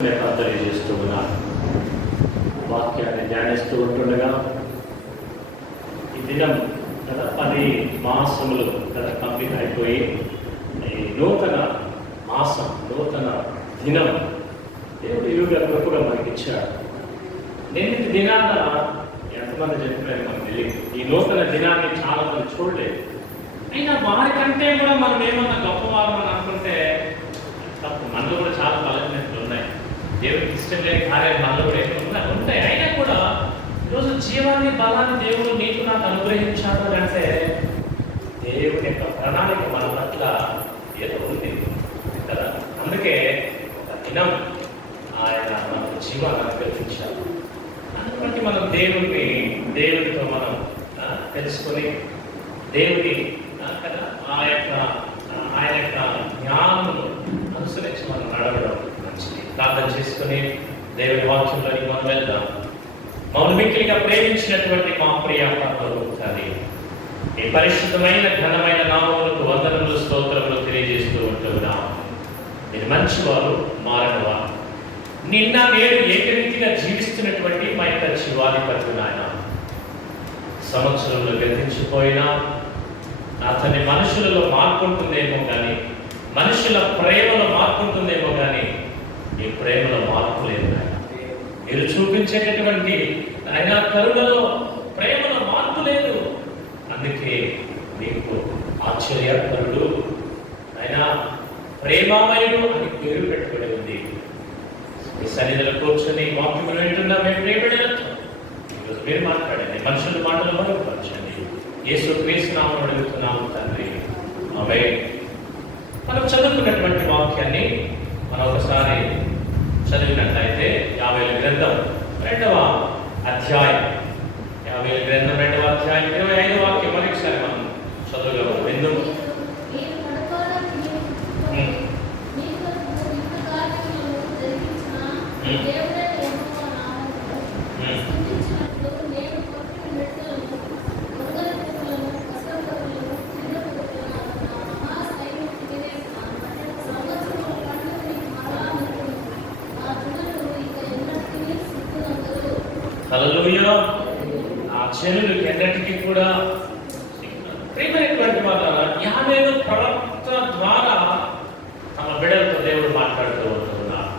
తెలియజేస్తూ ఉన్నాను. వాక్యాన్ని ధ్యానిస్తూ ఉంటుండగా ఈ దినం కదా 10 మాసములు కదా కంప్లీట్ అయిపోయి ఈ నూతన మాసం నూతన దినం దేవుడు యూగా కృపగా మనకి ఇచ్చాడు. నేను దినాన ఎంతమంది చెప్పారు మనకు తెలియదు. ఈ నూతన దినాన్ని చాలా మంది చూడలేదు. అయినా వారికంటే కూడా మనం ఏమన్నా గొప్పవారు అని అనుకుంటే తప్పు. మనలో కూడా చాలా బలహీనతలు ఉన్నాయి. దేవుడికి ఇష్టం లేని కార్యాలు మనలో కూడా ఏమైనా ఉంటాయి. అయినా కూడా ఈరోజు జీవాన్ని బలాన్ని దేవుడు నీకు నాకు అనుగ్రహించాడు అంటే దేవుడి యొక్క ప్రణాళిక మన పట్ల ఏదో ఉంది కదా. అందుకే ఒక దినం ఆయన మనకు జీవాన్ని అనుగ్రహించాడు. అందుకంటే మనం దేవుడితో మనం తెలుసుకొని దేవుడి కదా ఆయన యొక్క జ్ఞానమును అనుసరించి మనం నడవడం మంచిది. ప్రార్థన చేసుకుని దేవుడి వాక్యంలోకి మనం వెళ్దాం. మమ్మల్ని మిక్కిలిగా ప్రేమించినటువంటి మా ప్రియ తండ్రి, ఈ పరిశుద్ధమైన ఘనమైన నామములకు వందనములు స్తోత్రములు తెలియజేస్తూ ఉంటున్నాం. మీరు మంచివారు, మారనివారు, నిన్న నేడు ఏకరీతిగా జీవిస్తున్నటువంటి మా యొక్క జీవాధిపతి నాయన. సంవత్సరంలో గతించిపోయినా అతని మనుషులలో మార్పు ఉంటుందేమో కానీ, మనుషుల ప్రేమలో మార్పు ఉంటుందేమో కానీ మీ ప్రేమలో మార్పు లేదు నాయన. మీరు చూపించేటటువంటి ఆయన కరుణలో ప్రేమలో మార్పు లేదు. అందుకే మీకు ఆశ్చర్యకరుడు ఆయన ప్రేమామయుడు అని పేరు పెట్టుబడి ఉంది. మీ సన్నిధిలో కూర్చొని వాక్యం వింటున్నా మేము ప్రేమపడినట్టు ఈరోజు మీరు మాట్లాడండి. మనుషుల మాటలు మరుగుపరచండి. యేసు క్రీస్తు నామమున అడుగుతున్నాము తండ్రి, ఆమేన్. మనం చదువుకున్నటువంటి వాక్యాన్ని మనం ఒకసారి చదివినట్లయితే 50 గ్రంథం 2వ అధ్యాయం 50 గ్రంథం 2వ అధ్యాయం 25వ వాక్యం మరొకసారి మనం చదువుదాం. విందాం. హల్లెలూయా. ఆ జనులు ఎన్నటికీ కూడా ప్రియమైనటువంటి వాళ్ళ యావేలు ప్రవక్త ద్వారా తమ బిడ్డలతో దేవుడు మాట్లాడుతూ ఉంటున్నారు.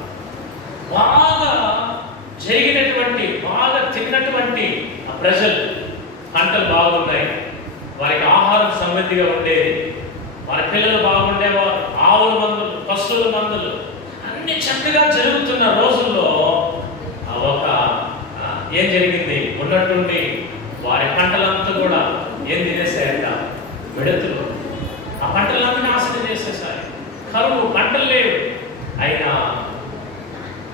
బాగా జరిగినటువంటి బాగా తిన్నటువంటి ఆ ప్రజలు పంటలు బాగున్నాయి, వారికి ఆహారం సమృద్ధిగా ఉండేది, వారి పిల్లలు బాగుండేవారు, ఆవుల మందులు పశువుల మందులు అన్ని చక్కగా జరుగుతున్న రోజుల్లో ఒక ఏం జరిగింది, ఉన్నట్టుండి వారి పంటలంతా కూడా ఏం తినేసాయంట, మిడతలు ఆ పంటలన్నీ నాశనం చేసేసాయి. కరువు, పంటలు లేవు. అయినా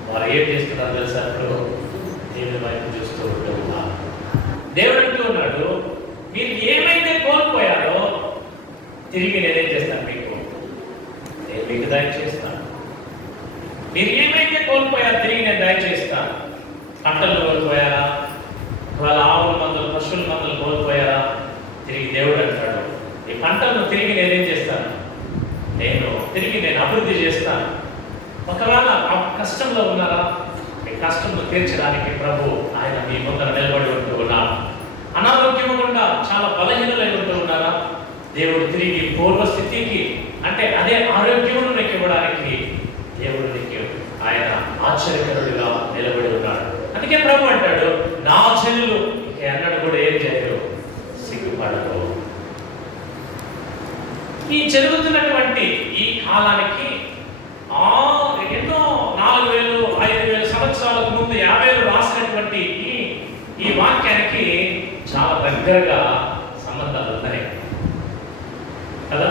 వారు ఏం చేస్తున్నారు తెలుసా? అప్పుడు దేవుని వైపు చూస్తూ ఉంటున్నారు. దేవుడు అంటూ ఉన్నాడు, మీరు ఏమైతే కోల్పోయారో తిరిగి నేనేం చేస్తాను, నేను మీకు దయచేస్తాను. మీరు ఏమైతే కోల్పోయారో తిరిగి నేను దయచేస్తాను. పంటలు కోల్పోయారా, వాళ్ళ ఆవుల మందులు పశువుల మందులు కోల్పోయారా, తిరిగి దేవుడు అంటాడు, ఈ పంటలను తిరిగి నేనేం చేస్తాను, నేను అభివృద్ధి చేస్తాను. ఒకవేళ ఆ కష్టంలో ఉన్నారా, మీ కష్టంలో తీర్చడానికి ప్రభు ఆయన మీ ముందర నిలబడి ఉంటూ ఉన్నారు. అనారోగ్యం గుండా చాలా బలహీనలై ఉంటూ ఉన్నారా, దేవుడు తిరిగి పూర్వస్థితికి అంటే అదే ఆరోగ్యమును నీకు ఇవ్వడానికి దేవుడు నీకు ఆయన ఆశ్చర్యకరుడిగా నిలబడి ఉన్నాడు. అందుకే ప్రభు అంటాడు, నా జనులు ఎన్నడూ కూడా ఏం చేయరు, సిగ్గుపడరు. ఈ జరుగుతున్నటువంటి ఈ కాలానికి ఎన్నో 4000 5000 సంవత్సరాలకు ముందు 50 రాసినటువంటి ఈ వాక్యానికి చాలా దగ్గరగా సంబంధాలు ఉన్నాయి కదా.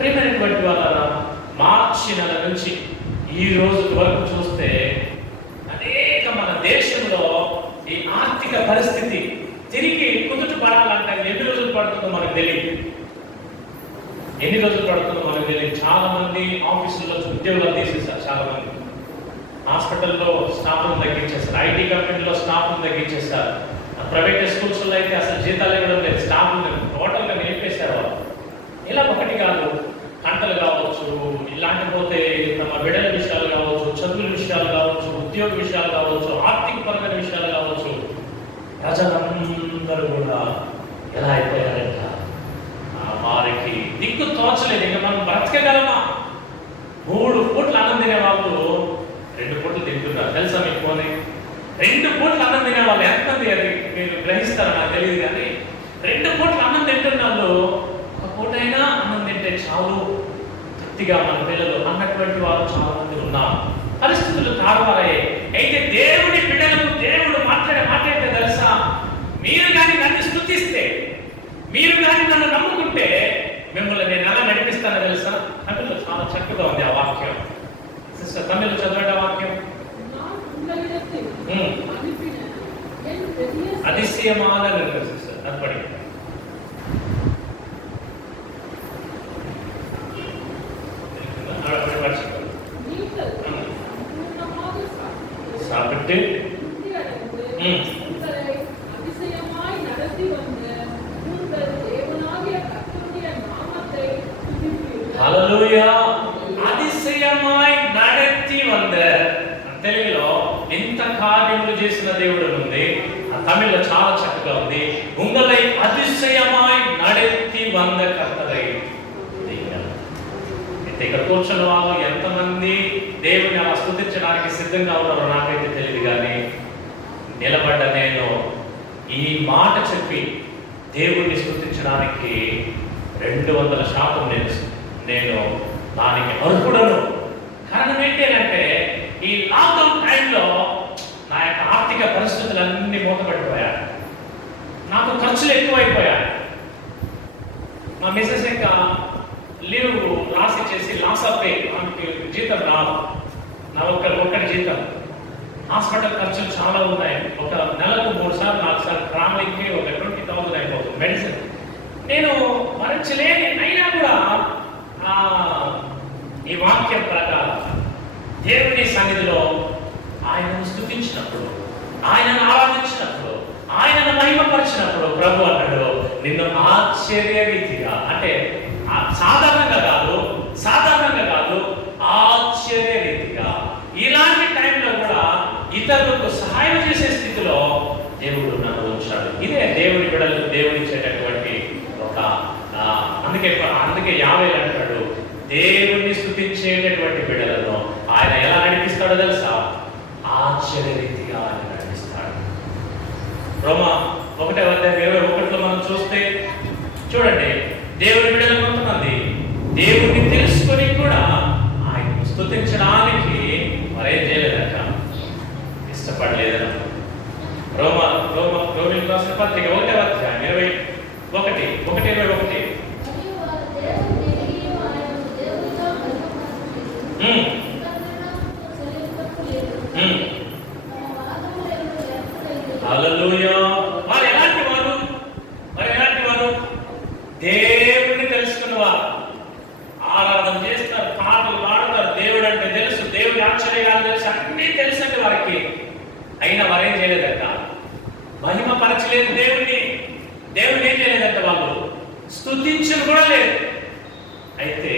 ప్రియమైనటువంటి వాళ్ళ మార్చి నెల నుంచి ఈ రోజు వరకు చూస్తే అనేక మన దేశంలో ఈ ఆర్థిక పరిస్థితి తిరిగి కుదుట పడాలంటే ఎన్ని రోజులు పడుతుందో మనకు తెలియదు. చాలా మంది ఆఫీసుల్లో ఉద్యోగాలు తీసేశారు. చాలా మంది హాస్పిటల్లో స్టాఫ్ను తగ్గించేస్తారు, ఐటీ కంపెనీలో స్టాఫ్ను తగ్గించేస్తారు, ప్రైవేట్ స్కూల్స్లో అయితే అసలు జీతాలు ఇవ్వడం లేదు, స్టాఫ్ను టోటల్గా నిలిపేశారు. ఇలా ఒకటి కాదు, పంటలు కావచ్చు, ఇలాంటి పోతే తమ బిడ్డల విషయాలు కావచ్చు, చదువుల విషయాలు విషయాలు కావచ్చు, ఉద్యోగ విషయాలు కావచ్చు, ఆర్థిక పరమైన విషయాలు కావచ్చు, ప్రజలందరూ కూడా ఎలా అయిపోయారంట, వారికి దిక్కు తోచలేదు. ఇంకా మనం బ్రతకగలమా? 3 పూట్ల అన్నం తినే వాళ్ళు 2 పూటలు తింటున్నారు. తెలుసా మీకు? పోనీ 2 పూట్ల అన్నం తినే వాళ్ళు ఎంతమంది అది మీరు గ్రహిస్తారో నాకు తెలియదు, కానీ 2 పూట్ల అన్నం తింటున్న వాళ్ళు ఒక పూటైనా అన్నం తింటే చాలు తృప్తిగా మన పిల్లలు అన్నటువంటి వారు చాలా మంది ఉన్నారు. పరిస్థితులు తారుమారయ్యాయి. అయితే దేవుని బిడ్డలకు దేవుడు మాట్లాడితే తెలుసా, మీరు కానీ నన్ను స్తుతిస్తే, మీరు కానీ నన్ను నమ్ముకుంటే మిమ్మల్ని నేను ఎలా నడిపిస్తానో తెలుసా? తమిళ్లో చాలా చక్కగా ఉంది ఆ వాక్యం. సిస్టర్ తమిళ్ చదవండి ఆ వాక్యం. அதிசயமான சிஸ்டர் அது படி. சாப்பிட்டு அதிசயமாய் நடத்தி வந்த உங்கள் தேவனாகிய கர்த்தருடைய நாமத்தை துதிப்பீர்கள். హల్లెలూయా. அதிசயமாய் நடத்தி வந்த, తెలుగులో ఎంత కార్యములు చేసిన దేవుడు ఉంది, తమిళ్లో చాలా చక్కగా ఉంది. ఉంగలై అతిశయమాయ్ నడెత్తి వంద కర్తరై. అయితే ఇక్కడ కూర్చున్న వాళ్ళు ఎంతమంది దేవుని అలా స్తుతించడానికి సిద్ధంగా ఉన్నారో నాకైతే తెలియదు, కానీ నిలబడ్డ నేను ఈ మాట చెప్పి దేవుణ్ణి స్తుతించడానికి 200% నేను దానికి అర్హుడను. కారణం ఏంటంటే ఈ లాక్డౌన్ టైంలో నా యొక్క ఆర్థిక పరిస్థితులన్నీ మూతపడిపోయాయి. నాకు ఖర్చులు ఎక్కువైపోయాయి. మా మిసెస్ యొక్క లీవ్ రాసి చేసి లాస్ ఆఫ్ పే, మనకి జీతం రాదు. నా ఒక్కటి జీతం. హాస్పిటల్ ఖర్చులు చాలా ఉన్నాయి. ఒక నెలకు 3 సార్లు 4 సార్లు ట్రావెలింగ్కి ఒక 20,000 అయిపోతుంది మెడిసిన్. నేను భరించలేని అయినా కూడా ఈ వాక్యం ప్రకారం దేవుని సన్నిధిలో ఆయనను స్తుతించినప్పుడు, ఆయనను ఆరాధించినప్పుడు, ఆయనను మహిమపరిచినప్పుడు ప్రభు అన్నాడు, నిన్ను ఆశ్చర్య రీతిగా, అంటే సాధారణంగా కాదు ఆశ్చర్య రీతిగా, ఇలాంటి టైంలో కూడా ఇతరులకు సహాయం చేసే స్థితిలో దేవుడు నన్ను ఉంచాడు. ఇదే దేవుని బిడ్డలకు దేవుడిచ్చేటటువంటి ఒక అందుకే యావేలు అంటాడు, దేవుణ్ణి స్తుతించేటటువంటి బిడ్డలను ఆయన ఎలా నడిపిస్తాడో తెలుసా? ఆశ్చర్య రీతిగా ఆయన నడిపిస్తాడు. రోమా 1:21 మనం చూస్తే చూడండి, దేవుని బిడ్డలు కొంతమంది దేవుణ్ణి తెలుసుకొని కూడా ఆయన స్తుతించడానికి మరేం చేయలేదట, ఇష్టపడలేదట. రోమిలకు రాసిన పత్రిక 1:21. హల్లెలూయా. వారు ఎలాంటి వారు? దేవుడిని తెలుసుకున్నవారు. ఆరాధన చేస్తారు, పాటలు పాడతారు, దేవుడు అంటే తెలుసు, దేవుడి ఆశ్చర్యాలు తెలుసు, అన్నీ తెలుసండి వారికి. అయినా వారేం చేయలేదట, మహిమపరచలేదు దేవుడిని ఏం చేయలేదంట, వాళ్ళు స్తుతించను కూడా లేదు. అయితే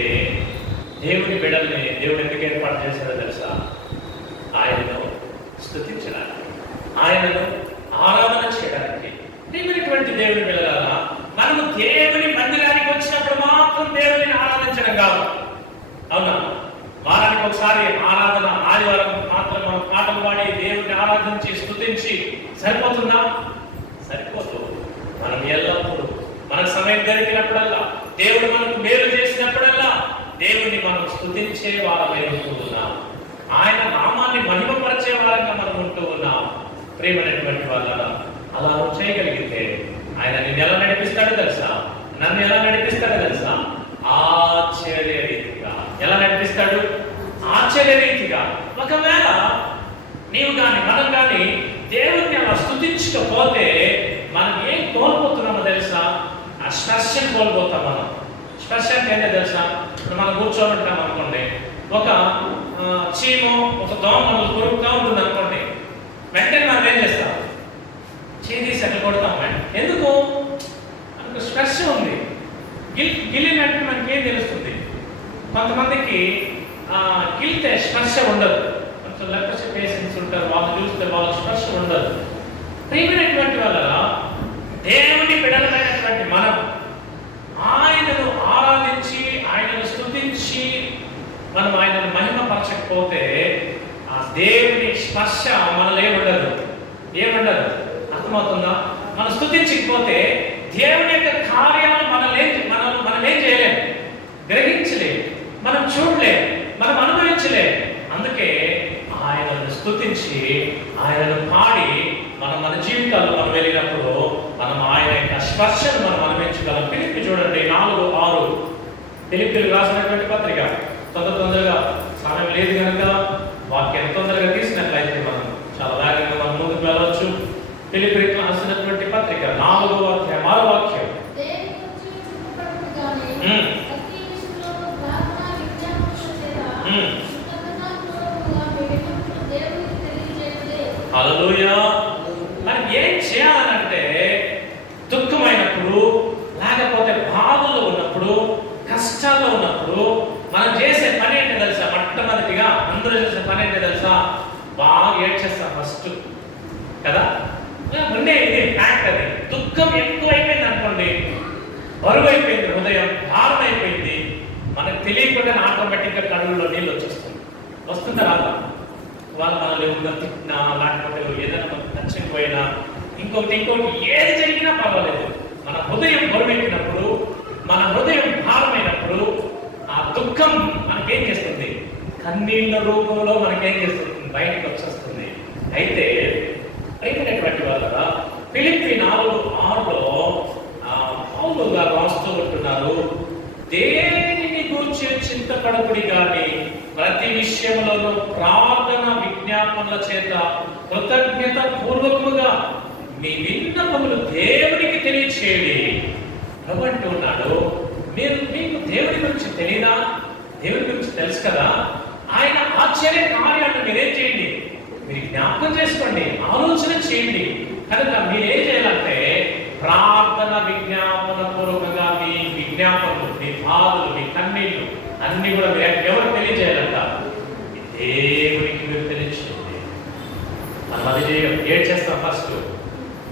దేవుని బిడ్డల్ని దేవుడు ఎందుకు ఏర్పాటు చేశాడో తెలుసా? ఆయనను స్తుతించడానికి, ఆయనను ఆరాధన చేయడానికి. ప్రియమైనటువంటి దేవుని బిడ్డలారా, మనము దేవుని మందిరానికి వచ్చినప్పుడు మాత్రం దేవుని ఆరాధించడం కాదు, అవునా? వారానికి ఒకసారి ఆరాధన, ఆదివారం మాత్రం మనం పాటలు పాడి దేవుని ఆరాధించి స్తుతించి సరిపోతుందా? సరిపోదు. మనం ఎల్లప్పుడూ మనకు సమయం దొరికినప్పుడల్లా, దేవుడు మనకు మేలు చేసినప్పుడల్లా దేవుణ్ణి మనం స్తుతించే వారమై ఉంటూ ఉన్నాం. ఆయన నామాన్ని మహిమపరిచే వారంగా మనం ఉంటూ ఉన్నాం. ప్రియమైనటువంటి వాళ్ళ అలా చేయగలిగితే ఆయన నిన్ను ఎలా నడిపిస్తాడో తెలుసా? నన్ను ఎలా నడిపిస్తాడో తెలుసా? ఆశ్చర్య రీతిగా. ఎలా నడిపిస్తాడు? ఆశ్చర్య రీతిగా. ఒకవేళ నీవు కానీ మనం కానీ దేవుణ్ణి అలా స్తుతించకపోతే మనం ఏం కోల్పోతున్నామో తెలుసా? ఆ స్పర్శను కోల్పోతాం. మనం స్పర్శ అంటే ఏంటో తెలుసా? ఇప్పుడు మనం కూర్చొని ఉంటాం అనుకోండి, ఒక చీము, ఒక దోమ మనల్ని కొరుకుతా ఉంటుంది అనుకోండి, వెంటనే మనం ఏం చేస్తాం? చేసి అట్లా కొడతాం. ఎందుకు? మనకు స్పర్శ ఉంది. గిల్లినట్టు మనకి ఏం తెలుస్తుంది? కొంతమందికి గిల్తే స్పర్శ ఉండదు. లెప్రసీ పేషెంట్స్ ఉంటారు, వాళ్ళు చూస్తే వాళ్ళ స్పర్శ ఉండదు. ప్రియమైనటువంటి వాళ్ళ దేవుని బిడ్డలమైనటువంటి మనం ఆయనను ఆరాధించి ఆయనను స్తుతించి మనం ఆయనను మహిమపరచకపోతే ఆ దేవుని స్పర్శ మనలో ఏముండదు. అర్థమవుతుందా? మనం స్తుతించకపోతే దేవుని యొక్క కార్యాలు మనం ఏం చేయలేము, గ్రహించలేము, మనం చూడలేము, మనం అనుభవించలేము. అందుకే ఆయనను స్తుతించి ఆయనను పాడి మన జీవితాల్లో మనం వెళ్ళినప్పుడు మనం ఆయన యొక్క స్పర్శను మనం అనుభవించగలం. ఫిలిప్పీ చూడండి 4:6 ఫిలిప్పీలు రాసినటువంటి పత్రిక. తొందరగా సమయం లేదు కనుక వాక్యం తొందరగా తీసినట్లయితే మనం చాలా వేగంగా మనం ముందుకు వెళ్ళవచ్చు. ఫిలిప్పీకి రాసినటువంటి పత్రిక 4వ అధ్యాయం 6వ వాక్యం. హల్లెలూయా. మరి ఏం చేయాలంటే దుఃఖమైనప్పుడు, లేకపోతే బాధలో ఉన్నప్పుడు, కష్టాల్లో ఉన్నప్పుడు మనం చేసే పని ఏంటో తెలుసా? మొట్టమొదటిగా అందరూ చేసే పని ఏంటో తెలుసా? బాగా ఏడ్చేస్తాం ఫస్ట్ కదా. ఉండే ఇది ఫ్యాక్ట్. అది దుఃఖం ఎక్కువైపోయింది అనుకోండి, బరువు అయిపోయింది, హృదయం భారం అయిపోయింది, మనకు తెలియకుండా ఆటోమేటిక్గా కడుగులో నీళ్ళు వస్తుందా రాదా? వాళ్ళు మనల్ని తిట్టినా, లేకపోతే ఏదైనా మనకు నచ్చకపోయినా, ఇంకొకటి ఏది జరిగినా పర్వాలేదు, మన హృదయం బరువెక్కినప్పుడు, మన హృదయం భారమైనప్పుడు ఆ దుఃఖం మనకేం చేస్తుంది? కన్నీళ్ళ రూపంలో మనకేం చేస్తుంది? బయటకు వచ్చేస్తుంది. అయితే అయినటువంటి వాళ్ళ ఫిలిప్పీ 4:6లో పౌలు గారు రాస్తూ ఉంటున్నారు, దేనిని గూర్చి చింతపడకుడి గాని ప్రతి విషయంలోనూ ప్రార్థన విజ్ఞాపనల చేత కృతజ్ఞత పూర్వకముగా మీ విన్నపములు దేవునికి తెలియచేయండి. ప్రభు అంటూ ఉన్నాడు, మీకు దేవుని గురించి తెలియదా? దేవుని గురించి తెలుసు కదా. ఆయన ఆశ్చర్య కార్యాలను మీరేం చేయండి? మీరు జ్ఞాపకం చేసుకోండి, ఆలోచన చేయండి. కనుక మీరేం చేయాలంటే ప్రార్థన విజ్ఞాపన పూర్వకంగా మీ విజ్ఞాపనలు, మీ బాధలు, మీ కన్నీళ్ళు అన్ని కూడా మీరు ఎవరు తెలియజేయాలంట? దేవునికి మీరు తెలియచేయండి. మనం అది ఏడ్ చేస్తాం ఫస్ట్,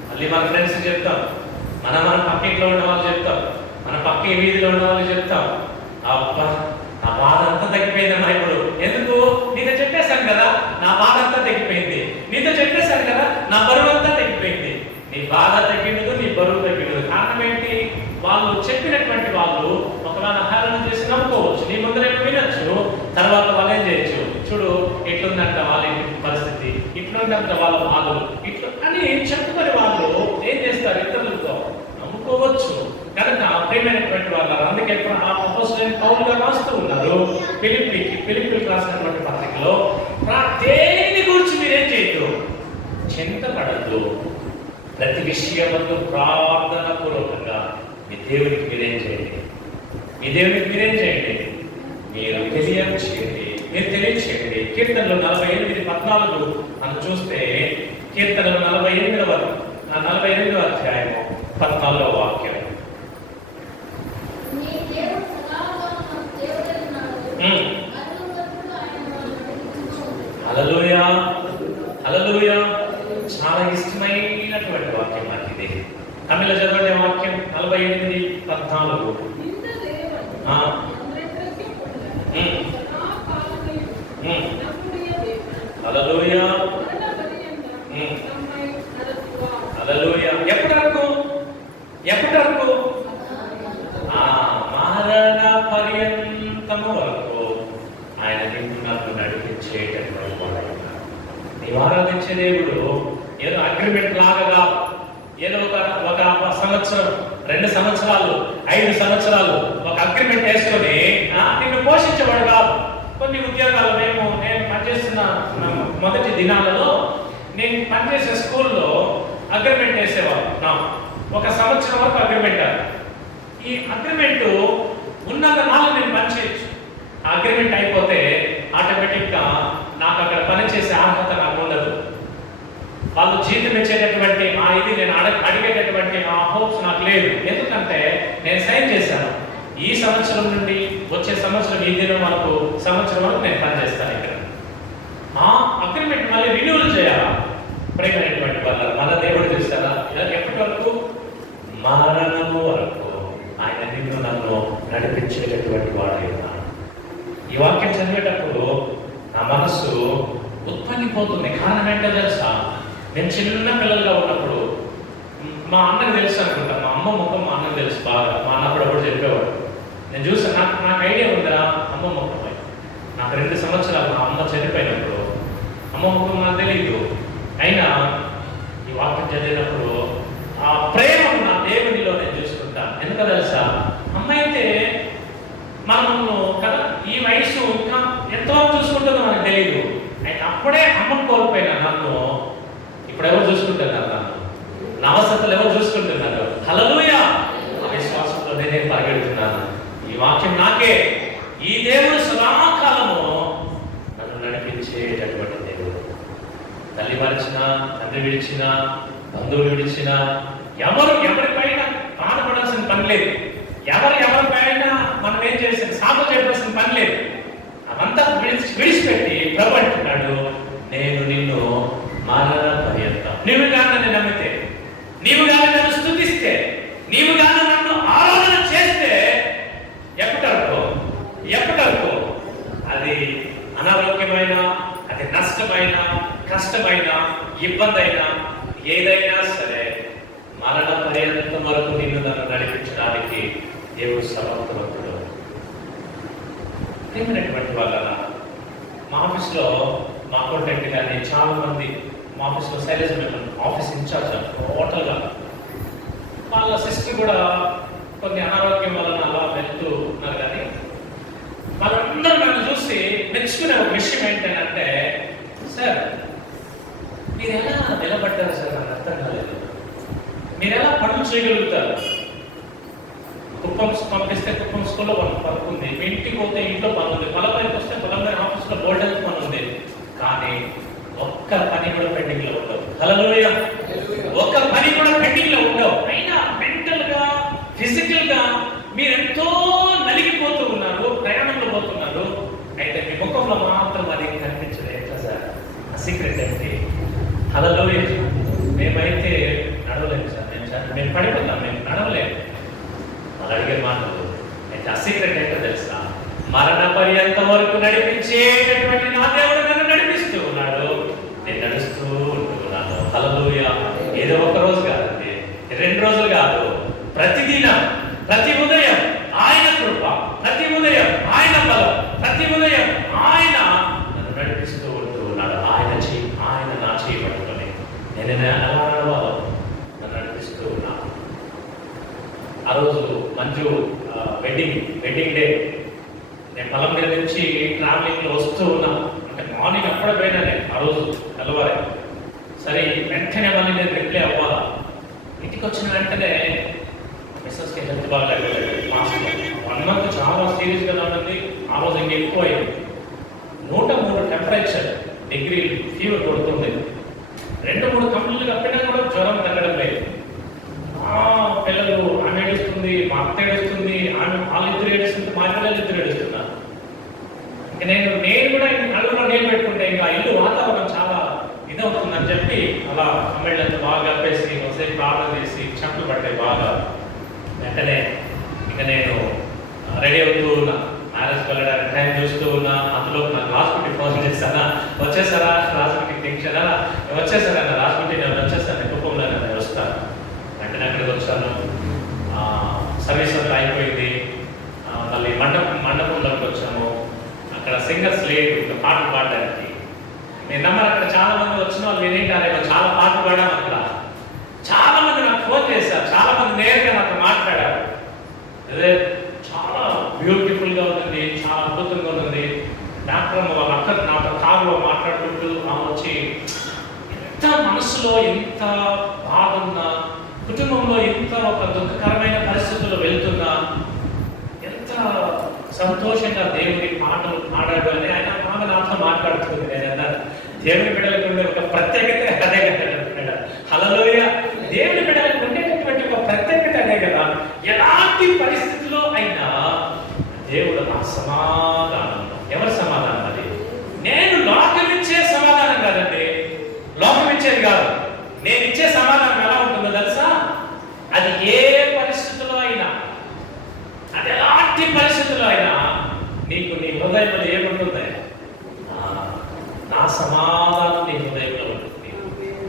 మళ్ళీ మన ఫ్రెండ్స్ చెప్తాం, మన పక్కింట్లో ఉన్న వాళ్ళు చెప్తాం, మన పక్క వీధిలో ఉన్న వాళ్ళు చెప్తాం, అబ్బా నా బాధ అంతా తగ్గిపోయిందమ్మా. ఇప్పుడు ఎందుకు? నీతో చెప్పేశాను కదా నా బాధ అంతా తగ్గిపోయింది, నీతో చెప్పేశాను కదా నా బరువు అంతా తగ్గిపోయింది. నీ బాధ తగ్గినదు, నీ బరువు తగ్గినదు. కారణం ఏంటి? వాళ్ళు చెప్పినటువంటి వాళ్ళు ఒకవేళ హేళన చేసి నమ్ముకోవచ్చు, నీ ముందర వినొచ్చు, తర్వాత వాళ్ళు ఏం చేయొచ్చు, చూడు ఇట్లుందంట వాళ్ళ పరిస్థితి, ఇట్లుందంట వాళ్ళ బాధలు, ఇట్లా అని చెప్పుకొని వాళ్ళు ఏం చేస్తారు? ఇతరులతో నమ్ముకోవచ్చు. కనుక ప్రియమైనటువంటి వాళ్ళు అందుకే అపోస్తలుడైన పౌలు గారు రాస్తూ ఉన్నారు ఫిలిప్పీకి రాసినటువంటి పత్రికలో, దేని గురించి మీరేం చేయొద్దు, చింతపడద్దు, ప్రతి విషయంలో ప్రార్థన పూర్వకంగా మీ దేవునికి మీరేం చేయండి, మీరు తెలియచేయండి. కీర్తనలు 48:14 మనం చూస్తే, కీర్తనలు 48వ అధ్యాయము 14వ వాక్యం. హల్లెలూయా, హల్లెలూయా. చాలా ఇష్టమైనటువంటి వాక్యం నాకు ఇది. తమిళ చదవండి వాక్యం 48:14. హల్లెలూయా, హల్లెలూయా. ఎప్పటి వరకు? మరణ పర్యంతము వరకు ఆయన నిన్ను నడిపించేటటువంటి వాడు. నీవు ఆరాధించే దేవుడు ఏదో అగ్రిమెంట్ లాగా, ఏదో ఒక సంవత్సరం, 2 సంవత్సరాలు, 5 సంవత్సరాలు ఒక అగ్రిమెంట్ వేసుకొని నిన్ను పోషించేవాడు కాదు. కొన్ని ఉద్యోగాలు నేను పనిచేస్తున్న మొదటి దినాలలో నేను పనిచేసే స్కూల్లో అగ్రిమెంట్ వేసేవాడు. 1 సంవత్సరం వరకు అగ్రిమెంట్. ఈ అగ్రిమెంట్ ఉన్నంత నాలుగు నేను పనిచేయచ్చు. ఆ అగ్రిమెంట్ అయిపోతే ఆటోమేటిక్గా నాకు అక్కడ పనిచేసే అర్హత నాకు ఉండదు. వాళ్ళు జీతం ఇచ్చేటటువంటి ఇది నేను అడిగేటటువంటి హోప్స్ నాకు లేదు. ఎందుకంటే నేను సైన్ చేశాను, ఈ సంవత్సరం నుండి వచ్చే సంవత్సరం ఈ దినం వరకు, సంవత్సరం వరకు నేను పనిచేస్తాను ఇక్కడ. అగ్రిమెంట్ మళ్ళీ రిన్యూవల్ చేయాలా? ప్రేమైనటువంటి వాళ్ళ మన దేవుడు చూస్తారా ఇలా ఎప్పటి వరకు? మరణము వరకు ఆయన నిన్ను నన్ను నడిపించేటటువంటి వాడే ఉన్నాడు. ఈ వాక్యం చదివేటప్పుడు నా మనస్సు ఉత్పన్నిపోతుంది. కారణం ఏంటో తెలుసా? నేను చిన్న పిల్లల్లో ఉన్నప్పుడు మా అన్నకు తెలుసు అనుకుంటా, మా అమ్మ ముఖం మా అన్నకు తెలుసు బాగా. మా అన్న అప్పుడప్పుడు చెప్పేవాడు. నేను చూసాను, నాకు ఐడియా ఉందా అమ్మ ముఖం. నాకు 2 సంవత్సరాలు మా అమ్మ చనిపోయినప్పుడు అమ్మ ముఖం నాకు తెలియదు. అయినా ఈ వాక్యం చదివినప్పుడు ఆ ప్రేమ నా దేవునిలో నేను చూసుకుంటాను. ఎందుకో తెలుసా? అమ్మ అయితే మనము కదా ఈ వయసు ఇంకా ఎంతో చూసుకుంటుందో మనకు తెలియదు. అయితే అప్పుడే అమ్మను కోల్పోయినా నన్ను ఇప్పుడు ఎవరు చూసుకుంటున్నారు? నన్ను నా అవసరతలు ఎవరు చూసుకుంటున్నారు? హల్లెలూయా! విశ్వాసంలో నేనే పరిగెడుతున్నాను. ఈ వాక్యం నాకే. ఈ దేవుడు సదాకాలము నన్ను నడిపించేటటువంటి దేవుడు. తల్లి మరిచినా, తండ్రి విడిచినా, బంధువులు విడిచినా, ఎవరిపైన బాధపడాల్సిన పని లేదు. ఎవరిపైన మనం ఏం చేసిన సాగు చేయవలసిన పని లేదు. అవంతా విడిచిపెట్టి ప్రభు అంటున్నాడు, నేను నిన్ను మరణ పర్యంతం. నీవు కానీ నన్ను నమ్మితే, నీవు కానీ నన్ను స్తుతిస్తే, నీవు కానీ నన్ను ఆరాధన చేస్తే ఎప్పటివరకు అది అనారోగ్యమైన, అది నష్టమైన, కష్టమైన, ఇబ్బంది అయినా, ఏదైనా సరే మరణ పర్యంతం వరకు నిన్ను నన్ను నడిపించడానికి దేవుడు సమర్థవంతుడు. ప్రియమైనటువంటి వాళ్ళ మా ఆఫీస్లో మా అకౌంటెంట్ కానీ చాలా మంది మా ఆఫీస్లో సైలెన్స్ ఆఫీస్ ఇన్ఛార్జ్ టోటల్గా వాళ్ళ సిస్టర్ కూడా కొన్ని అనారోగ్యం వలన అలా వెళ్తూ ఉన్నారు. కానీ వాళ్ళందరూ నన్ను చూసి మెచ్చుకునే ఒక విషయం ఏంటంటే, సార్ మీరు ఎలా నిలబడ్డారు సార్? నాకు అర్థం కాలేదు. మీరు ఎలా పనులు చేయగలుగుతారు? కుప్పం పంపిస్తే కుప్పం స్కూల్లో వర్క్ ఉంది, మీ ఇంటికి పోతే ఇంట్లో పని ఉంది, పొలంపైకి వస్తే పొలంపై ఆఫీస్లో బోల్డెన్ పని ఉంది. కానీ ఒక్క పని కూడా పెండింగ్ లో ఉండవు. హల్లెలూయా! ఒక్క పని కూడా పెండింగ్ లో ఉండవు. అయినా మెంటల్ గా, ఫిజికల్ గా మీరు ఎంతో నలిగిపోతూ ఉన్నారు, ప్రయాణంలో పోతున్నారు. అయితే మీ ముఖంలో మాత్రం అది కనిపించదు. ఎట్లా సార్? సీక్రెట్ ఏంటి? హల్లెలూయా! మేమైతే నడవలేము సార్. మేము పడిపోతాం, మేము నడవలేము. వాళ్ళు అడిగే మాటలు అయితే ఆ సీక్రెట్ ఏంటో తెలుసా? మరణ పర్యంతం వరకు నడిపించేటటువంటి నా దేవుడు నన్ను నడిపిస్తూ ఉన్నాడు. నేను నడుస్తూ ఉంటున్నాను. హల్లెలూయా! ఏదో ఒక రోజు కాదండి, 2 రోజులు కాదు, ప్రతిదినం, ప్రతి ఉదయం ఆయన కృప, ప్రతి ఉదయం ఆయన బలం, ప్రతి ఉదయం ఆయన నన్ను నడిపిస్తూ ఉంటూ ఉన్నాడు. ఆయన నా చేయి పట్టుకొని నేను ఎలా నడవాలో నన్ను నడిపిస్తూ ఉన్నాను. ఆ రోజు మంజు వెడ్డింగ్ డే. నేను పొలం మీద నుంచి ట్రావెలింగ్లో వస్తూ ఉన్నా. అంటే మార్నింగ్ అప్పుడే పోయినా నేను ఆ రోజు తెల్లవారే. సరే వెంటనే మళ్ళీ నేను రిప్లై అవ్వాలా. ఇంటికి వచ్చిన వెంటనే మిస్సెస్కి హెల్త్ బాగాలేదు. మాస్క్ 1 month చాలా సీరియస్గా ఉంటుంది. ఆ రోజు ఇంక ఎక్కువ అయింది. 103 టెంపరేచర్ డిగ్రీలు ఫీవర్ కొడుతుంది. 2-3 కంపెనీలు కప్పినా కూడా జ్వరం తగ్గడం లేదు. పిల్లలు ఆమె ఏడుస్తుంది, మా అత్త ఏడుస్తుంది, వాళ్ళిద్దరు ఏడుస్తుంది, మా పిల్లలు ఇద్దరు ఏడుస్తున్నారు. నేను కూడా కళ్ళలో నీళ్ళు పెట్టుకుంటే ఇంకా ఇల్లు వాతావరణం చాలా ఇదవుతుందని చెప్పి అలా అమ్మాయిలంతా బాగా కప్పేసి ఒకసేపు ప్రార్థన చేసి చెప్పులు పట్టాయి బాగా. వెంటనే ఇంకా నేను రెడీ అవుతూ ఉన్నా, మ్యారేజ్కి వెళ్ళడానికి టైం చూస్తూ ఉన్నా. అందులో నాకు రాసుకుంటే ఫోన్ చేస్తానా, వచ్చేసారా రాసుకుంటే టెన్షన్ వచ్చేసారా రాసుకుంటే నేను వచ్చేస్తాను, కుప్పంలో నేను వస్తాను. వెంటనే అక్కడికి వచ్చాను. సర్వీస్ అంతా అయిపోయింది. మళ్ళీ మండపంలోకి వచ్చాము. అక్కడ సింగర్స్ లేదు ఇంకా పాటలు పాడడానికి. నేను నమ్మరు, అక్కడ చాలా మంది వచ్చిన వాళ్ళు వినేంటారేమో, చాలా పాటలు పాడాము అక్కడ. చాలా మంది నాకు ఫోన్ చేశారు, చాలా మంది నేరుగా నాతో మాట్లాడారు. అదే చాలా బ్యూటిఫుల్గా ఉంటుంది, చాలా అద్భుతంగా ఉంటుంది. డాక్టర్ వాళ్ళ అక్క నాతో కారులో మాట్లాడుకుంటూ ఆమె వచ్చి ఎంత మనసులో ఎంత బాధ ఉన్నా, కుటుంబంలో ఎంత ఒక దుఃఖకరమైన పరిస్థితుల్లో వెళ్తున్నా, ఎంత సంతోషంగా దేవుడి పాటలు పాడాడు అని ఆయన ఆమె నాతో మాట్లాడుతుంది. నేను అన్నాను, దేవుని బిడ్డలకు ఉండే ఒక ప్రత్యేకత అదే కదా. హల్లెలూయా! దేవుని బిడ్డలకు ఉండేటటువంటి ఒక ప్రత్యేకత అదే కదా. ఎలాంటి పరిస్థితుల్లో అయినా దేవుడు ఆ సమాధానం. ఎవరి సమాధానం అది? నేను లోకమిచ్చే సమాధానం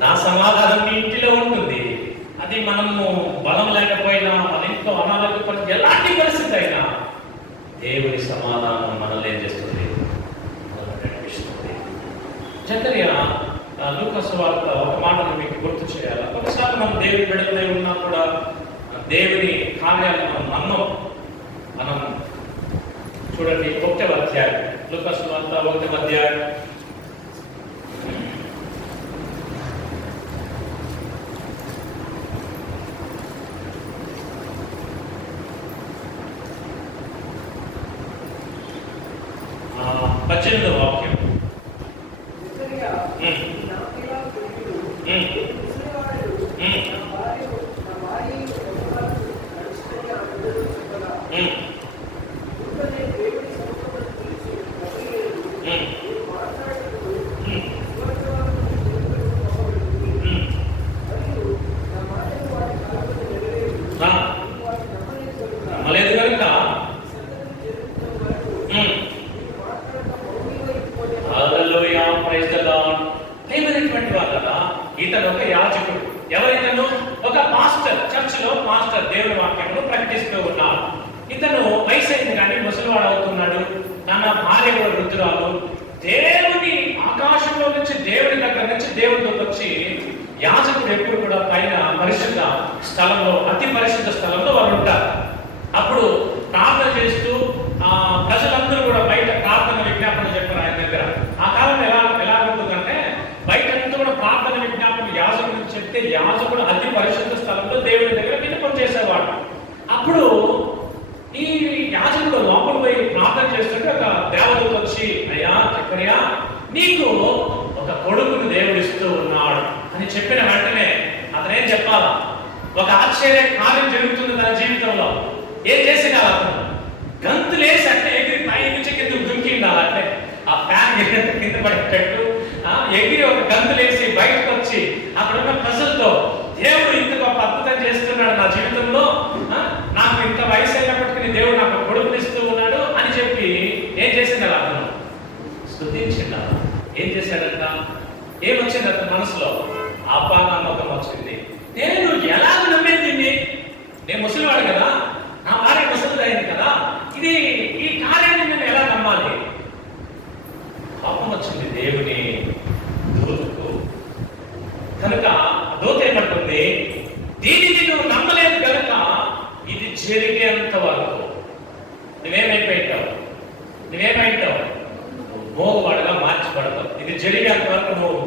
నా సమాధానం మీ ఇంటిలో ఉంటుంది. అది మనము బలం లేకపోయినా, మన ఇంట్లో అనారోగ్య పరిస్థితి, ఎలాంటి పరిస్థితి అయినా దేవుని సమాధానం మనల్ని ఏం చేస్తుంది? మనల్ని నడిపిస్తుంది. జకర్యా లూకాసు వార్త ఒక మాటను మీకు గుర్తు చేయాలి. ఒకసారి మనం దేవుని బిడ్డలై ఉన్నా కూడా దేవుని కార్యాలు మనం చూడండి. 1వ అధ్యాయం లూకాసు వార్త 1వ అధ్యాయం పద్దెనిమిదవ వాక్యం. మలేదు కనుక ప్రేమైనటువంటి వాళ్ళ ఇతను ఒక యాజకుడు. ఎవరైతను? ఒక మాస్టర్, చర్చిలో మాస్టర్, దేవుని వాక్యమును ప్రకటిస్తూ ఉన్నాడు. ఇతను వయసు అయింది కానీ ముసలివాడు అవుతున్నాడు. తన భార్య వృద్ధురాలు. దేవుని ఆకాశంలో నుంచి, దేవుని దగ్గర నుంచి దేవుడితో వచ్చి, యాజకుడు ఎప్పుడు కూడా పైన పరిశుద్ధ స్థలంలో, అతి పరిశుద్ధ స్థలంలో వారు ఉంటారు. అప్పుడు ప్రార్థన చేస్తూ ప్రజలందరూ కూడా బయట ప్రార్థన విజ్ఞాపన చెప్పారు ఆయన దగ్గర. ఆ కాలం ఎలా ఉంటుందంటే బయటంతా కూడా ప్రార్థన విజ్ఞాపన యాజకుడికి చెప్తే యాజకుడు అతి పరిశుద్ధ స్థలంలో దేవుడి దగ్గర విన్నపం చేసేవాడు. అప్పుడు ఈ యాజకుడు లోపల పోయి ప్రార్థన చేస్తుంటే ఒక దేవదూత వచ్చి, అయ్యా జకర్యా, నీకు ఒక కొడుకును దేవుడు ఇస్తూ ఉన్నాడు అని చెప్పిన వెంటనే అతను ఏం చెప్పాలా? ఒక ఆశ్చర్య కార్యం జరుగుతుంది తన జీవితంలో. ఏం చేసి అతను గంతులేసి అంటే ఎగిరి పై నుంచి కింద దుంకిండాలి. అంటే ఆ ఫ్యాన్ కింద పడేటట్టు ఎగిరి ఒక గంతులేసి బయటకు వచ్చి అక్కడ ఉన్న ప్రజలతో, దేవుడు ఇంత గొప్ప అద్భుతం చేస్తున్నాడు నా జీవితంలో, నాకు ఇంత వయసు అయినప్పటికీ దేవుడు నాకు కొడుకుని ఇస్తూ ఉన్నాడు అని చెప్పి ఏం చేసింది అతను? స్తుతించిండ. ఏం చేశాడంట? ఏమొచ్చింది అతని మనసులో? ఆపానమ్మకం వచ్చింది. నేను ఎలా నమ్మేది దీన్ని? నేను ముసలివాడు కదా, నా భార్య ముసలిది అయింది కదా, ఈ కార్యాన్ని నేను ఎలా నమ్మాలి? పాపం వచ్చింది దేవుని దూతకు. కనుక దూత ఏమంటుంది? దీనిని నువ్వు నమ్మలేదు కనుక ఇది జరిగేంత వరకు నువ్వేమైపోయింటావు? మోగువాడుగా మార్చిపడతావు. ఇది జరిగేంత వరకు నువ్వు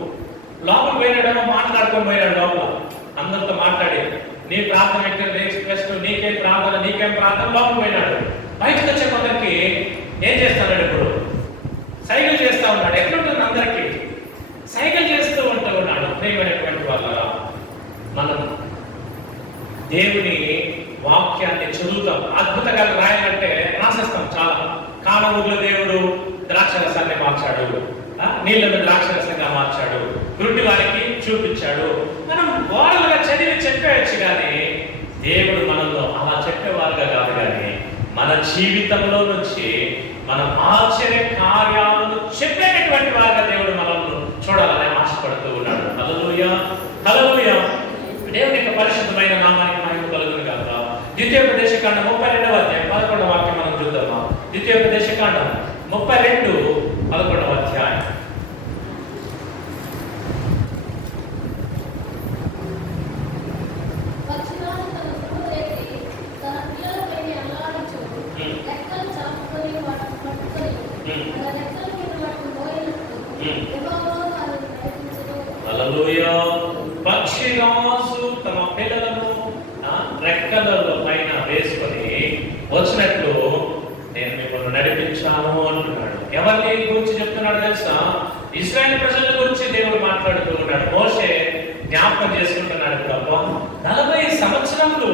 లోపల పోయినాడేమో మాట్లాడుకొని పోయినాడు. లోపల అందరితో మాట్లాడి, నీ ప్రార్థన రిక్వెస్ట్, నీకేం ప్రార్థన లోపల పోయినాడు. బయటకు వచ్చే కొందరికి ఏం చేస్తున్నాడు? ఇప్పుడు సైకిల్ చేస్తూ ఉన్నాడు. ఎట్లుంటుంది? అందరికీ సైకిల్ చేస్తూ ఉంటూ ఉన్నాడు. ప్రియమైనటువంటి వాళ్ళ, మనం దేవుని వాక్యాన్ని చదువుతాం. అద్భుతంగా రాయాలంటే రాసేస్తాం చాలా. కానూరులో దేవుడు ద్రాక్షరసాన్ని మార్చాడు, నీళ్లను ద్రాక్షరసంగా మార్చాడు, గుడ్డి వారికి చూపించాడు. మనం వారులుగా చదివి చెప్పేయచ్చు కానీ దేవుడు మనల్ని అలా చెప్పేవారుగా కాదు. కానీ మన జీవితంలో నుంచి మనం ఆశ్చర్య కార్యాలను చెప్పేటటువంటి వారుగా దేవుడు మనల్ని చూడాలని ఆశపడుతూ ఉన్నాడు. హల్లెలూయా, హల్లెలూయా. దేవుని యొక్క పరిశుద్ధమైన నామానికి మహిమ కలుగును గాక. ద్వితీయోపదేశకాండం 32వ అధ్యాయం 11వ వాక్యం మనం చూద్దామా? ద్వితీయోపదేశకాండం 32 11వ అధ్యాయం. హల్లెలూయా. పక్షిరాజు తమ పిల్లలను రెక్కల పైన వేసుకొని వచ్చినట్లు నేను మిమ్మల్ని నడిపించాను అంటున్నాడు. ఎవరిని గురించి చెప్తున్నాడు తెలుసా? ఇశ్రాయేలు ప్రజల గురించి దేవుడు మాట్లాడుతూ ఉన్నాడు. మోషే జ్ఞాపకం చేసుకుంటున్నాడు. అబ్బా, 40 సంవత్సరాలు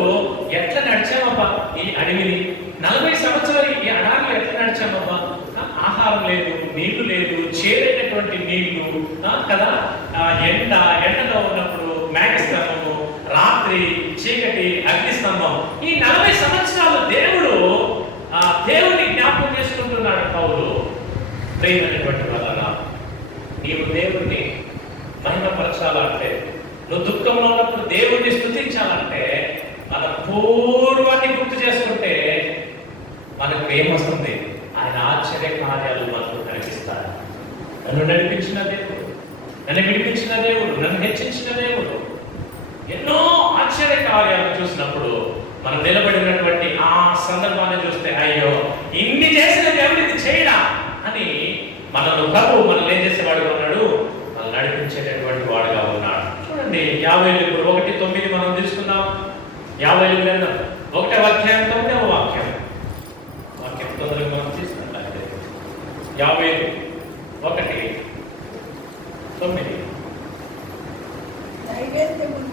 ఎట్లా నడిచామబ్బా ఈ అడవిని, 40 సంవత్సరాలు ఈ అడవిలో ఎట్లా నడిచామబ్బా? ఆహారం లేదు, నీళ్లు లేదు, చేరేటటువంటి నీళ్లు కదా, ఎండలో ఉన్నప్పుడు మేఘస్తంభము, రాత్రి చీకటి, అగ్నిస్తంభం. ఈ 40 సంవత్సరాలు దేవుడిని జ్ఞాపకం చేసుకుంటున్నాడు పౌలు. ప్రియమైనటువంటి వాళ్ళ, నీవు దేవుడిని మహిమపరచాలంటే నువ్వు దుఃఖంలో ఉన్నప్పుడు దేవుణ్ణి స్తుతించాలంటే మన పూర్వాన్ని గుర్తు చేసుకుంటే మనకు ఏమొస్తుంది? ఆయన ఆశ్చర్య కార్యాలు మనకు కనిపిస్తాడు. నన్ను నడిపించిన దేవుడు, నన్ను విడిపించిన దేవుడు, నన్ను హెచ్చించిన దేవుడు, ఎన్నో ఆశ్చర్య కార్యాలను చూసినప్పుడు మనం నిలబడినటువంటి ఆ సందర్భాన్ని చూస్తే అయ్యో ఇన్ని చేసిన దేవుడు ఇది చేయడా అని మనల్ని ప్రభు మనల్ని ఏం చేసేవాడుగా ఉన్నాడు? మనల్ని నడిపించేటటువంటి వాడుగా ఉన్నాడు. చూడండి 50 1:9 మనం తీసుకున్నాం. 50 గ్రంథం 1వ అధ్యాయం 9వ వాక్యం తొందరగా మనం తీసుకున్నట్లయితే 51:9 నైవేద్యమును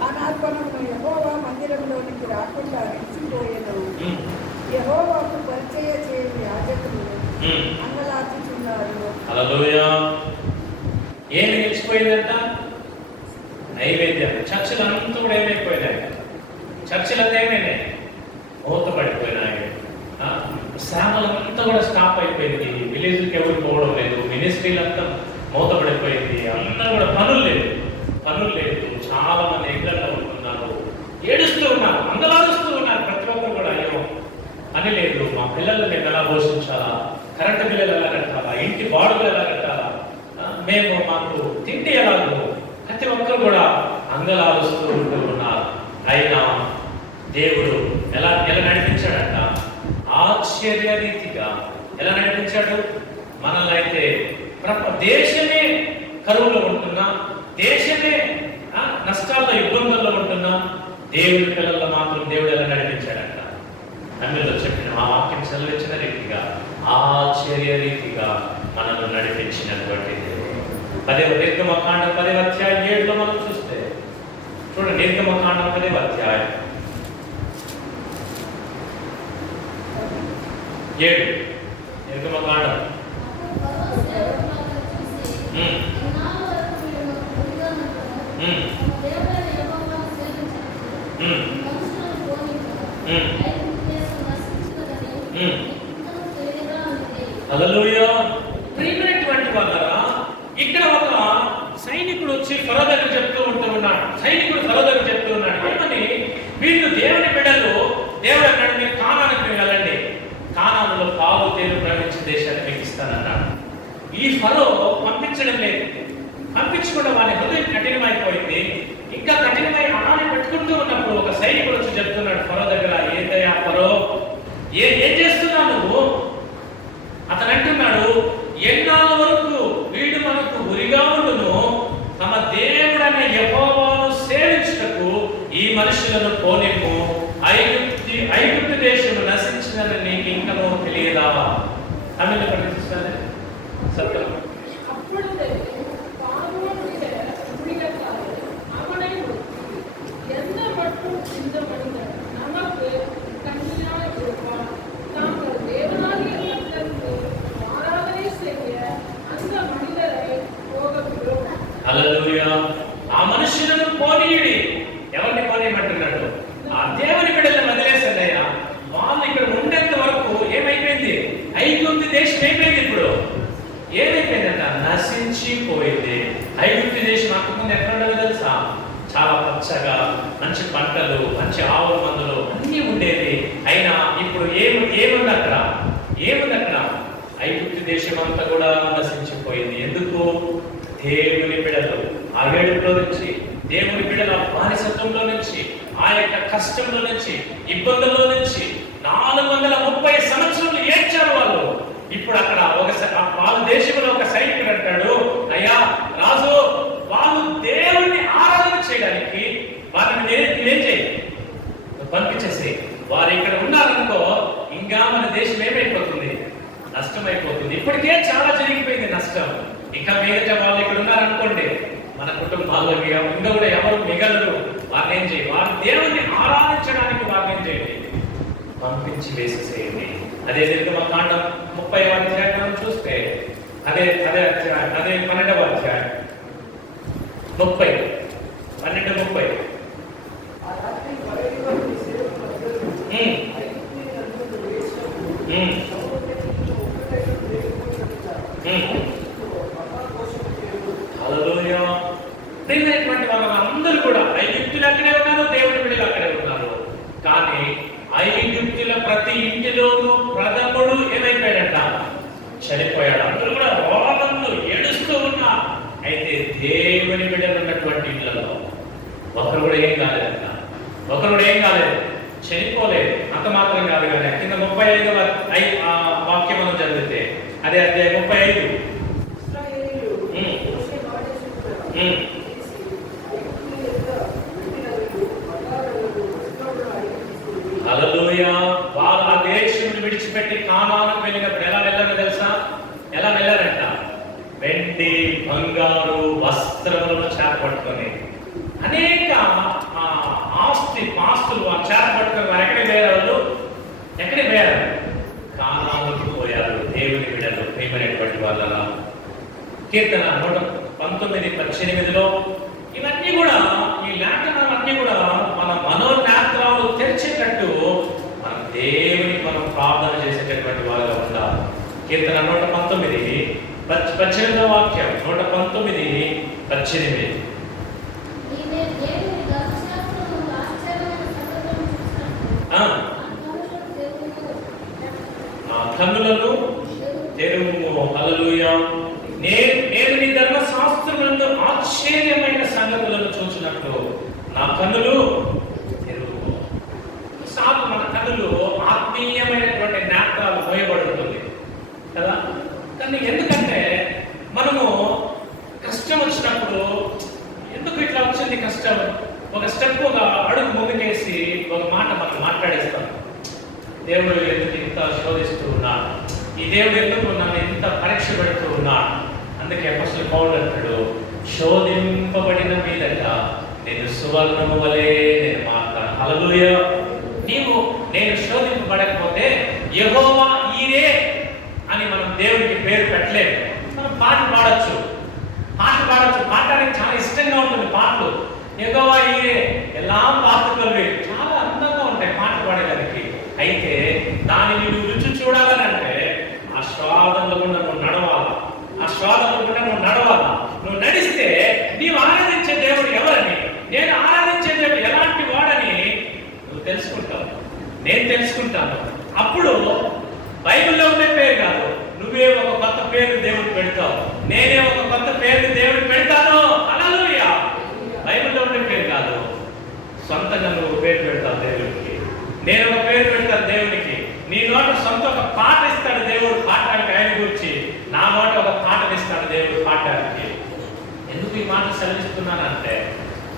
పానార్పణమును యెహోవా మందిరంలోనికి రాకుండా నిలిచిపోయెను. యెహోవాకు పరిచయ చేయని యాజకులు అంగలార్చుచున్నారు. హల్లెలూయా. ఏం నిలిచిపోయిందంట? నైవేద్యం. చర్చలంతా కూడా ఏమైపోయినాయి? చర్చలంతా ఏమైనాయి? మూతపడిపోయినాయి. శ్రామలంతా కూడా స్టాప్ అయిపోయింది. విలేజ్కి ఎవరు పోవడం లేదు. మినిస్ట్రీలంతా మూతపడిపోయింది. అందరూ కూడా పనులు లేదు. చాలా మంది ఇళ్లలో ఉంటున్నారు, ఏడుస్తూ ఉన్నారు, అందలాడుస్తూ ఉన్నారు. ప్రతి ఒక్కరు కూడా అయ్యో అని లేదు, మా పిల్లలు మేము ఎలా పోషించాలా, కరెంటు బిల్లులు ఎలా కట్టాలా, ఇంటి బాడులు ఎలా కట్టాలా, మాకు తిండి ఎలాగో, ప్రతి ఒక్కరు కూడా అందలాడుస్తూ ఉంటూ ఉన్నారు. అయినా దేవుడు ఎలా నడిపించాడంట? ఆశ్చర్య రీతిగా ఎలా నడిపించాడు? మనల్ని అయితే దేశమే కరువులో ఉంటున్నా, దేశమే నష్టాల్లో ఇబ్బందుల్లో ఉంటున్నా, దేవుడి పిల్లల్లో మాత్రం దేవుడు ఎలా నడిపించాడంట? అందులో చెప్పిన ఆ వాక్యం సెలవిచ్చిన రీతిగా ఆశ్చర్య రీతిగా మనల్ని నడిపించినటువంటి దేవుడు. 10వ నిర్గమకాండం 10వ అధ్యాయం 7లో మనం చూస్తే చూడండి. నిర్గమకాండం 10వ అధ్యాయం 7. నిర్గమకాండం హల్లెలూయా. ప్రియమైనటువంటి వాళ్ళారా, ఇక్కడ ఒక సైనికుడు వచ్చి ఫరో దగ్గర చెప్తూ ఉంటున్నాడు. ఏమని? వీళ్ళు దేవుని బిడ్డలు. దేవుడు అన్నాడు, మీరు కానానికి వెళ్ళండి, కానానులో పాలు తేలు ప్రవహించే దేశాన్ని మీకు ఇస్తానన్నాడు. ఈ ఫరో పంపించడం లేదు. పంపించకుండా వారి హృదయం కఠినమైపోయింది. ఇంకా కఠినమై అలానే పెట్టుకుంటూ ఉన్నప్పుడు ఒక సైనికుడు వచ్చి చెప్తున్నాడు ఫరో దగ్గర, ఏంటయ్యా ఫరో, ఏం చేస్తున్నావు నువ్వు? అతను అంటున్నాడు, ఎన్నాళ్ళ వరకు వీడు మనకు ఉరిగా ఉండును, తమ దేవుడైన యెహోవాను సేవించుటకు ఈ మనుషులను పోనిమ్ము, ఐగుప్తు దేశము నశించినని నీకు ఇంకనూ తెలియదా? తమిళ ప్రకటిస్తాను సత్యం. హల్లెలూయా. ఆ మనుషులను పోనీయుడి. ఎవరిని పోనీయమంటున్నాడు? ఆ దేవుని బిడ్డలను వదిలేసయ్యా. వాళ్ళు ఇక్కడ ఉండేంత వరకు ఏమైపోయింది? ఐగుప్తు దేశం అయిపోయింది. ఇప్పుడు ఏమైపోయిందంట? నశించిపోయింది. ఐగుప్తు దేశం అంతకుముందు ఎక్కడ ఉండదు తెలుసా? చాలా పచ్చగా, మంచి పంటలు, మంచి ఆవుల మందులు అన్నీ ఉండేది. అయినా ఇప్పుడు ఏముంది అక్కడ? ఐగుప్తు దేశం అంతా కూడా నశించిపోయింది. ఎందుకు? దేవుని బిడ్డలు ఆ ఏడుపులో నుంచి, దేవుని బిడ్డల బానిసత్వంలో నుంచి, ఆ యొక్క కష్టంలో నుంచి, ఇబ్బందుల్లో నుంచి 430 సంవత్సరాలు ఏడ్చారు వాళ్ళు. ఇప్పుడు అక్కడ వాళ్ళ దేశంలో ఒక సైనికుడు అంటాడు, అయ్యా రాజు, వాళ్ళు దేవుణ్ణి ఆరాధన చేయడానికి వారిని ఏం చేయి, పంపించేసి వారు ఇక్కడ ఉన్నారనుకో, ఇంకా మన దేశం ఏమైపోతుంది? నష్టమైపోతుంది. ఇప్పటికే చాలా జరిగిపోయింది నష్టం. ఇంకా మిగత వాళ్ళు ఇక్కడ ఉన్నారనుకోండి, మన కుటుంబాల్లో ఇంకా కూడా ఎవరు మిగలరు. వారిని ఏం చేయి, వారి దేవుణ్ణి ఆరాధించడానికి వారిని ఏం చేయండి, పంపించి వేసేసేయండి. అదే నిర్గమకాండం 30వ అధ్యాయం మనం చూస్తే అదే 12వ అధ్యాయం 12:30. ప్రియమైనటువంటి వాళ్ళందరూ కూడా ఐగుప్తులు అక్కడే ఉన్నారు, దేవుని బిడ్డలు అక్కడే ఉన్నారు. కానీ ఐగుప్తుల ప్రతి ఇంటిలోనూ ప్రథముడు ఏమైపోయాడట? చనిపోయాడు. అందరూ కూడా రోగంలో ఏడుస్తూ ఉన్నారు. అయితే దేవుని బిడ్డలు ఉన్నటువంటి ఇళ్లలో ఒకరు కూడా ఏం కాలేదంట. ఒకరు కూడా ఏం కాలేదు, చనిపోలేదు. అంత మాత్రం కాదు కానీ కింద 35వ వాక్యం మనం చదివితే అదే అధ్యాయం 35. హల్లెలూయా. వారు ఆ దేశం విడిచిపెట్టి కానానుకు వెళ్ళినప్పుడు ఎలా వెళ్ళారో తెలుసా? ఎలా వెళ్ళారంట? వెండి బంగారు వస్త్రములను చేపట్టుకొని అనేక పాస్తులు ఆ చేపట్టుకొని వారు ఎక్కడికి పోయారు? వాళ్ళు ఎక్కడికి పోయారు? కానానుకు పోయారు. దేవుని బిడ్డలు ప్రియమైనటువంటి వాళ్ళ కీర్తన 119:18 ఇవన్నీ కూడా, ఈ లేఖనాలన్నీ కూడా మన మనోనేత్రాలు తెరిచేటట్టు మన దేవునికి మనం ప్రార్థన చేసేటటువంటి వాళ్ళగా ఉండాలి. కీర్తన 119:18 వాక్యం. 119:18. కన్నులను తెరువు. హల్లెలూయా. నేను నీ ధర్మశాస్త్రములందు ఆశ్చర్యమైన సంగతులను చూసినట్లు నా కన్నులు తెరువు. సాగు మన కన్నులు ఆత్మీయమైనటువంటి నేత్రాలు మోయబడుతుంది కదా. కానీ ఎందుకంటే మనము కష్టం వచ్చినప్పుడు, ఎందుకు ఇట్లా వచ్చింది కష్టం, ఒక స్టెప్ ఒక అడుగు ముందుకేసి ఒక మాట మనం మాట్లాడేస్తాం. దేవుడు ఎందుకు ఇంత శోధిస్తూ ఉన్నాడు, ఈ దేవుడు ఎందుకు నన్ను ఇంత పరీక్ష పెడుతూ ఉన్నాడు. అందుకే అపోస్తలుడు పౌలు అంటాడు, శోధింపబడిన మీదట నేను సువర్ణము వలె నేను మాట్లాడు. హల్లెలూయా. నేను శోధింపబడకపోతే యెహోవా ఈరే అని మనం దేవుడికి పేరు పెట్టలేము. మనం పాటలు పాడచ్చు, పాడడానికి చాలా ఇష్టంగా ఉంటుంది పాటలు. యెహోవా ఈరే ఎలా పాటలు చాలా అందంగా ఉంటాయి పాటలు పాడేదానికి. అయితే దానిని నువ్వు రుచి చూడాలనంటే ఆస్వాదనలో కూడా నువ్వు నడవాలా. నువ్వు నడిస్తే నీవు ఆరాధించే దేవుడు ఎవరని, నేను ఆరాధించే దేవుడు ఎలాంటి వాడని నువ్వు తెలుసుకుంటావు, నేను తెలుసుకుంటాను. అప్పుడు బైబిల్లో ఉండే పేరు కాదు, నువ్వే ఒక కొత్త పేరు దేవుడు పెడతావు, నేనే ఒక కొత్త పేరు దేవుడు పెడతాను. హల్లెలూయా. బైబిల్లో ఉండే పేరు కాదు, సొంతంగా నువ్వు పేరు పెడతావు దేవుడికి. నేను ఒక పేరు పెడతాను దేవునికి. నీ నోట సొంత ఒక పాట ఇస్తాడు దేవుడు పాడడానికి, ఆయన గురించి. నా నోట ఒక పాటను ఇస్తాడు దేవుడు పాడడానికి. ఎందుకు ఈ మాట సెలవిస్తున్నానంటే,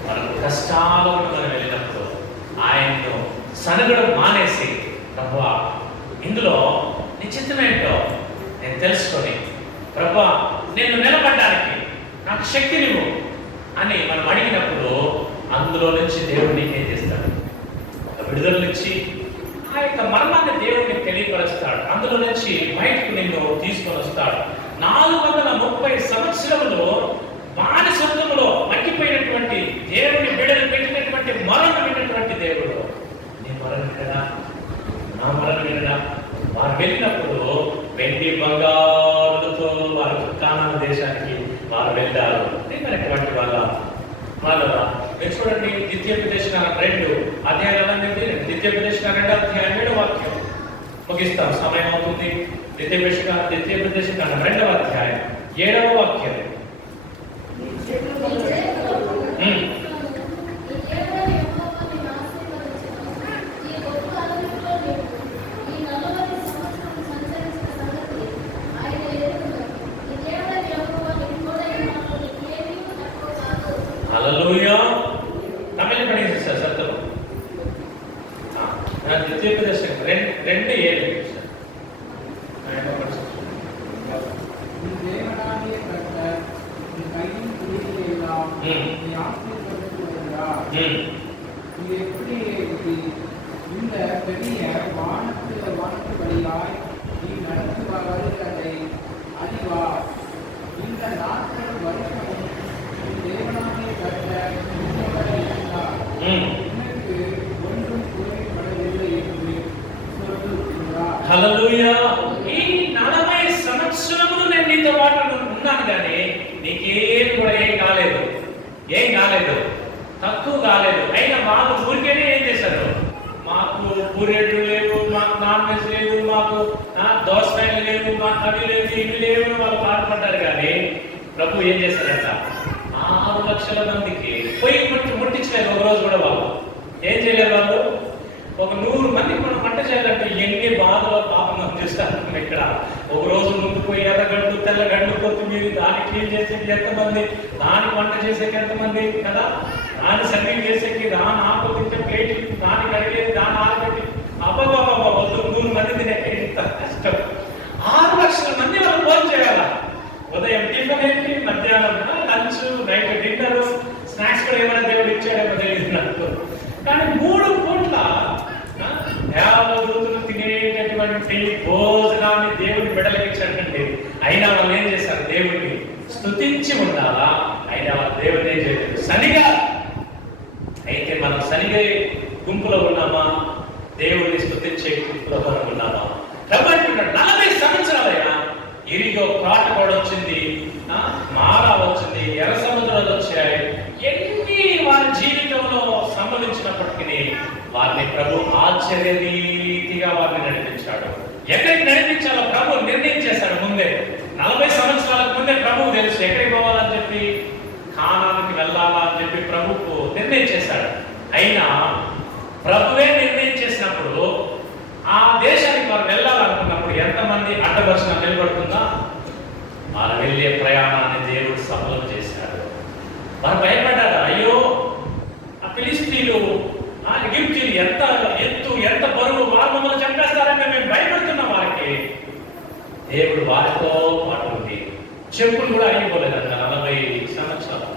మనకు కష్టాలు మనం వెళ్ళినప్పుడు ఆయన్ను సనగడం మానేసి, ప్రభువా ఇందులో నిశ్చితమేంటో నేను తెలుసుకొని, ప్రభువా నేను నిలబడడానికి నాకు శక్తినివ్వు అని మనం అడిగినప్పుడు అందులో నుంచి దేవుడు నీకేం చేస్తాడు? ఒక విడుదలనిచ్చి ఆ యొక్క మర్మాన్ని దేవుడిని తెలియపరుస్తాడు. అందులో నుంచి బయటకు నిన్ను తీసుకొని వస్తాడు. 430 సంవత్సరములో బానిసత్వంలో మగ్గిపోయినటువంటి దేవుని బిడ్డలు పెట్టినటువంటి మరణ విన్నటువంటి దేవుడు నీ మరణ వినడా, నా మరణ వినడా? వారు వెళ్ళినప్పుడు వెండి బంగారులతో వారు కానాను దేశానికి వారు వెళ్ళారు. దీనిటువంటి వాళ్ళ మీరు చూడండి, ద్వితీయోపదేశకాండం 2 అధ్యాయం 2 వాక్యం ముగిస్తాం, సమయం అవుతుంది. ద్వితీయోపదేశకాండం 2వ అధ్యాయం 7వ వాక్యం. హల్లెలూయా. తమిళ పడేసి సార్ సత్యం. ద్వితీయోపదేశం 2:7. இந்த பெரிய வானத்துபடியாய் நீ நடத்துவதை அறிவார். இந்த நாட்கள் வருஷமும் தேவனாகிய கர்த்தர் உன்னோடு இருந்தார். உனக்கு ஒன்றும் குறைபடவில்லை என்று சொல்லுகிறார். హల్లెలూయా. ఈ 40 సంవత్సరములు నేను నీతో పాటు ఉన్నాను కానీ నీకేం కూడా ఏం కాలేదు. ఏం కాలేదు, తక్కువ కాలేదు. అయినా వాళ్ళు ఊరికేనే ఏం చేశారు, మాకు పూరేళ్ళు లేవు, మాకు నాన్ వెజ్ లేదు, మాకు దోసకాయలు లేవు, మాకు అవి లేదు ఇవి లేవు వాళ్ళు బాధపడ్డారు. కానీ ప్రభు ఏం చేశారంట, 6 లక్షల మందికి పొయ్యి ముట్టించలేదు ఒక రోజు కూడా. వాళ్ళు ఏం చేయలేదు, వాళ్ళు ఒక 100 మందికి మనం వంట చేయాలంటే ఎన్ని బాధలు పాపం చూస్తారు. ఇక్కడ ఒక రోజు ముందుకు ఎర్రగడ్డు తెల్లగడ్డు కొత్తిమీర దాన్ని క్లీన్ చేసేకి ఎంతమంది, దానికి వంట చేసేకి ఎంతమంది కదా, దాన్ని సర్వింగ్ చేసేకి దాన్ని ఆకుకుంటే ప్లేట్ దాన్ని కడిగేది దాన్ని ఆరబెట్టి అబ్బాబాబా 100 మంది తినే ఇంత కష్టం. 6 లక్షల మంది వాళ్ళు భోజనం చేయాలా. ఉదయం టిఫిన్ ఏంటి, మధ్యాహ్నం లంచ్, నైట్ డిన్నర్, స్నాక్స్ కూడా ఏమైనా దేవుడు ఇచ్చాడేమో తెలియదు నాకు. కానీ 3 పూట్ల దేవదూతలు తినేటటువంటి భోజనాన్ని దేవుని బిడ్డలకు ఇచ్చాడండి. అయినా వాళ్ళు ఏం చేశారు, దేవుడిని స్తుతించి ఉండాలా. అయినా వాళ్ళు దేవుడిని ఏం చేయలేదు, సనిగా. అయితే మనం సనిగా గుంపులో ఉన్నామా, దేవుడిని స్తుతించే గుంపులో ఉన్నామా? కాబట్టి 40 సంవత్సరాలైనా ఇరిగో కాట కూడా వచ్చింది, మారా వచ్చింది, ఎర్ర సముద్రాలు వచ్చాయి. ఎన్ని వారి జీవితంలో సంభవించినప్పటికీ వారిని ప్రభు ఆశ్చర్య రీతిగా వారిని నడిపించాడు. ఎక్కడికి నడిపించాలో ప్రభు నిర్ణయం చేశాడు ముందే. 40 సంవత్సరాలకు ముందే ప్రభువు తెలుసు ఎక్కడికి పోవాలని చెప్పి, కానానికి వెళ్ళాలా అని చెప్పి ప్రభువుకు నిర్ణయం చేశాడు. అయినా ప్రభువే నిర్ణయం చేసినప్పుడు ఆ దేశానికి వారు వెళ్ళాలనుకున్నప్పుడు ఎంతమంది అడ్డవర్షణ నిలబడుతుందా, వారు వెళ్ళే ప్రయాణాన్ని దేవుడు సఫలం చేశాడు. వారు భయపడ్డారు, అయ్యో ఆ ఫిలిష్తీయులు ఎగిప్తీయులు ఎంత ఎత్తు ఎంత బరువు, వారు మమ్మల్ని చంపేస్తారని మేము భయపడుతున్నాం. వారికి దేవుడు వారితో పాటు ఉంది. చెప్పులు కూడా అయిపోలేదంట 40 సంవత్సరాలు.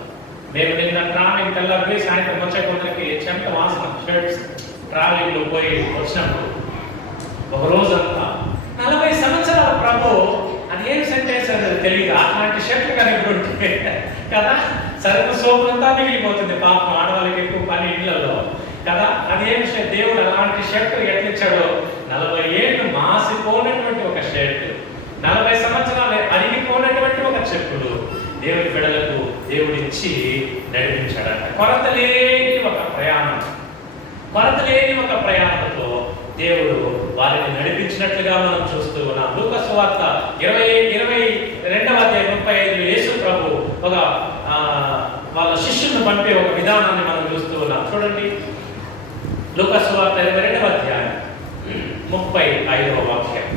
మేము నిన్న ట్రావెలింగ్ తెల్లపోయి సాయంత్రం వచ్చే కొందరికి చెంత వాసన షర్ట్స్ ట్రావెలింగ్లో పోయి వచ్చినప్పుడు ఒక రోజంతా 40 సంవత్సరాల ప్రభు అది ఏం సెంటెన్స్ అనేది తెలియదు. అట్లాంటి షర్ట్లు కనిపిస్తుంటే కదా, సరుకు సోపులంతా మిగిలిపోతుంది. పాపం ఆడవాళ్ళకి ఎక్కువ పని ఇళ్లలో కదా. అది ఏం దేవుడు అలాంటి షర్ట్ ఎట్లిచ్చాడో, 40 ఏళ్ళు మాసిపోయినటువంటి ఒక షర్ట్, 40 సంవత్సరాలు అరిగిపోయినటువంటి ఒక చెప్పులు దేవుడి బిడ్డలకు దేవుడిచ్చి నడిపించాడట. కొరత లేని ఒక ప్రయాణం, కొరత లేని ఒక ప్రయాణంతో దేవుడు వారిని నడిపించినట్లుగా మనం చూస్తూ ఉన్నాం. లూకా సువార్త 22:35 యేసు ప్రభు ఒక వాళ్ళ శిష్యులను పంపే ఒక విధానాన్ని మనం చూస్తూ ఉన్నాం. చూడండి, లూకా సువార్త 22:35 వాక్యం.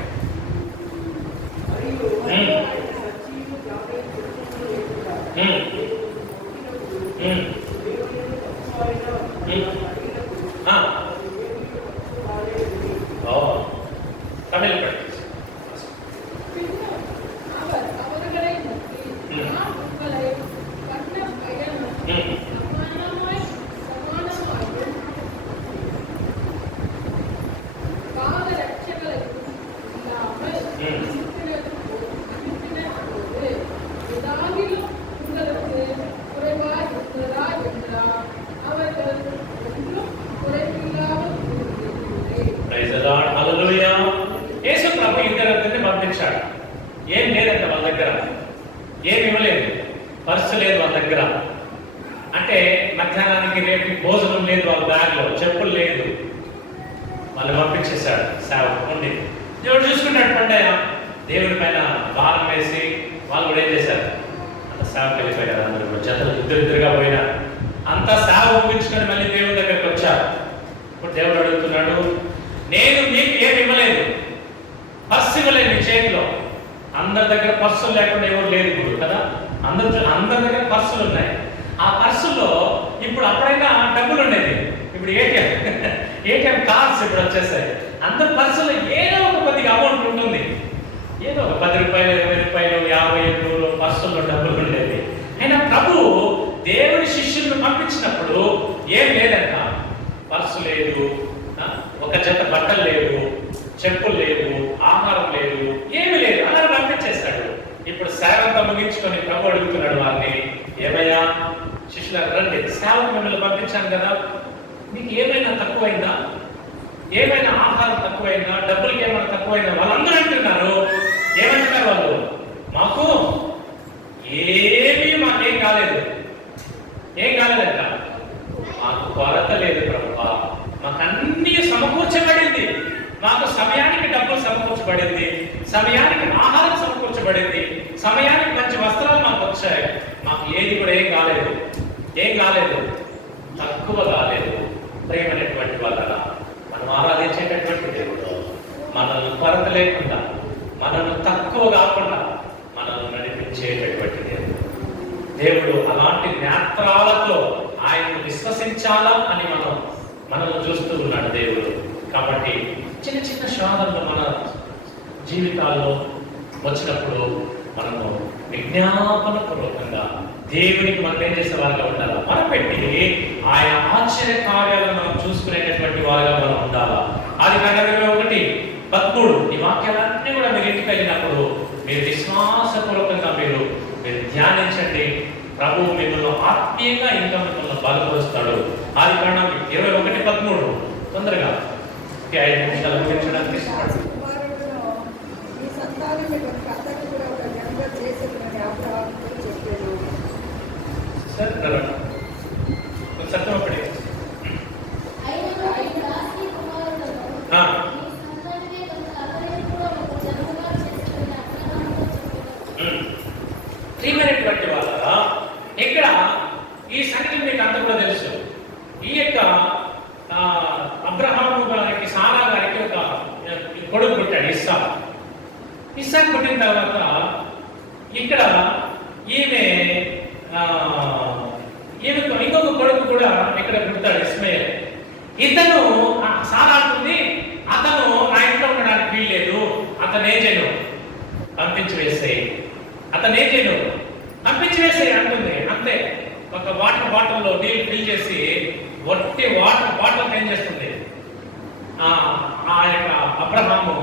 தமிழ் படிச்சு పంపించాడు. ఏం లేదంట వాళ్ళ దగ్గర, ఏమి ఇవ్వలేదు, పర్సు లేదు వాళ్ళ దగ్గర. అంటే మధ్యాహ్నానికి రేపు భోజనం లేదు వాళ్ళ బ్యాగ్లో, చెప్పులు లేదు. వాళ్ళు పంపించేశాడు సేవకు ఉండి. దేవుడు చూసుకుంటాడు పండయ్య. దేవుడి పైన భారం వేసి వాళ్ళు కూడా ఏం చేశారు, అంత సేవకు వెళ్ళిపోయారు. అందరూ జతలు ఇద్దరిద్దరుగా పోయినారు. అంతా సేవ ముగించుకొని మళ్ళీ దేవుడి దగ్గరికి వచ్చారు. ఇప్పుడు దేవుడు అడుగుతున్నాడు, నేను మీకు ఏమి ఇవ్వలేదు, పర్సు ఇవ్వలేదు మీ చేతిలో. అందరి దగ్గర పర్సులు లేకుండా ఎవరు లేదు ఇప్పుడు కదా, అందరి దగ్గర పర్సులు ఉన్నాయి. ఆ పర్సులో ఇప్పుడు అప్పుడైనా డబ్బులు ఉండేది, ఇప్పుడు ఏటీఎం కార్డ్స్ ఇప్పుడు వచ్చేసాయి. అందరి పర్సులో ఏదో ఒక కొద్దిగా అమౌంట్ ఉంటుంది, ఏదో ఒక 10 రూపాయలు 20 రూపాయలు 50 100 పర్సుల్లో డబ్బులు ఉండేది. అయినా ప్రభు దేవుడి శిష్యులను పంపించినప్పుడు ఏం లేదంట, పర్సు లేదు, ఒక జత బట్టలు లేవు, చెప్పులు లేవు, ఆహారం లేదు, ఏమి లేదు, అలా పంపించేస్తాడు. ఇప్పుడు సేవంతా ముగించుకొని ప్రభు అడుగుతున్నాడు వారిని, ఏమయ్యా శిష్యులకు రండి, సేవకు మిమ్మల్ని పంపించాను కదా, మీకు ఏమైనా తక్కువైందా, ఏమైనా ఆహారం తక్కువైందా, డబ్బులకి ఏమైనా తక్కువైందా? వాళ్ళందరూ అంటున్నారు, ఏమంటున్నారు వాళ్ళు, మాకేం కాలేదు, ఏం కాలేదంట, మాకు కొరత లేదు ప్రభువా, మాకు అన్ని సమకూర్చబడింది, మాకు సమయానికి డబ్బులు సమకూర్చబడింది, సమయానికి ఆహారం సమకూర్చబడింది, సమయానికి మంచి వస్త్రాలు మాకు వచ్చాయి, మాకు ఏది కూడా ఏం కాలేదు, తక్కువ కాలేదు. ప్రేమైనటువంటి వాళ్ళ మనం ఆరాధించేటటువంటి దేవుడు మనల్ని కొరత లేకుండా, మనల్ని తక్కువ కాకుండా మనల్ని నడిపించేటటువంటి దేవుడు అలాంటి నేత్రాలతో ఆయనను విశ్వసించాలా అని మనల్ని చూస్తూ ఉన్నాడు దేవుడు. కాబట్టి చిన్న చిన్న శోధనలు మన జీవితాల్లో వచ్చినప్పుడు మనము విజ్ఞాపన పూర్వకంగా దేవునికి మనం ఏం చేసే వారిగా ఉండాలా, మనపెట్టి ఆయన ఆశ్చర్య కార్యాలను మనం చూసుకునేటటువంటి వారిగా మనం ఉండాలా. అది 1:13 ఈ వాక్యాలన్నీ కూడా మీరు ఇంటికి అయినప్పుడు మీరు విశ్వాసపూర్వకంగా మీరు ధ్యానించండి. ప్రభువు మిమ్మల్ని ఆత్మీయంగా ఇంకా మిమ్మల్ని బలపరుస్తాడు. అది 21:13 తొందరగా 5 నిమిషాలు ముగించడానికి ఈ సంతానం అతను కూడా ఒక జనంగా చేసేదని అబ్రహాముతో చెప్పాడు. సత్యమపడి ప్రియమైనటువంటి వాళ్ళ ఇక్కడ ఈ సంగతి మీకు అంత కూడా తెలుసు. ఈ యొక్క అబ్రహాము గారికి సారా గారికి ఒక కొడుకు పుట్టాడు, ఇస్సాకు పుట్టిన తర్వాత ఇక్కడ ఈమెకు ఇంకొక కొడుకు కూడా ఇక్కడ పుడతాడు, ఇస్మాయిల్. ఇతను సారా అంటుంది, అతను నా ఇంట్లో ఉండడానికి వీల్లేదు, అతను ఏం చేయను పంపించి వేసేయి అంటుంది. అంతే, ఒక వాటర్ బాటిల్లో నీళ్ళు ఫిల్ చేసి వట్టి వాటర్ బాటిల్ ఏం చేస్తుంది, ఆ యొక్క అబ్రహాము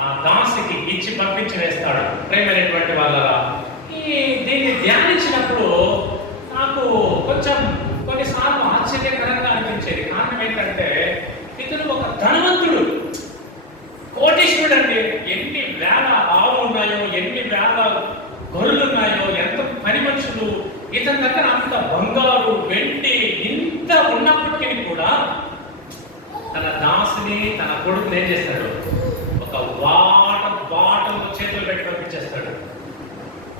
ఆ దాసికి ఇచ్చి పంపించి వేస్తాడు. ప్రేమైనటువంటి వాళ్ళ దీన్ని ధ్యానించినప్పుడు నాకు కొంచెం కొన్నిసార్లు ఆశ్చర్యకరంగా అనిపించేది. కారణం ఏంటంటే ఇతను ఒక ధనవంతుడు, కోటీశ్వరుడు అండి. ఎన్ని వేల ఆవులు ఉన్నాయో, ఎన్ని వేల గొర్రెలు ఉన్నాయో, ఎంత పని మనుషులు, ఇతని దగ్గర అంత బంగారు వెండి ఇంత ఉన్నప్పటికీ కూడా తన దాసుని తన కొడుకుని ఏం చేస్తాడు, ఒక బాటలు చేతులు పెట్టి పంపించేస్తాడు.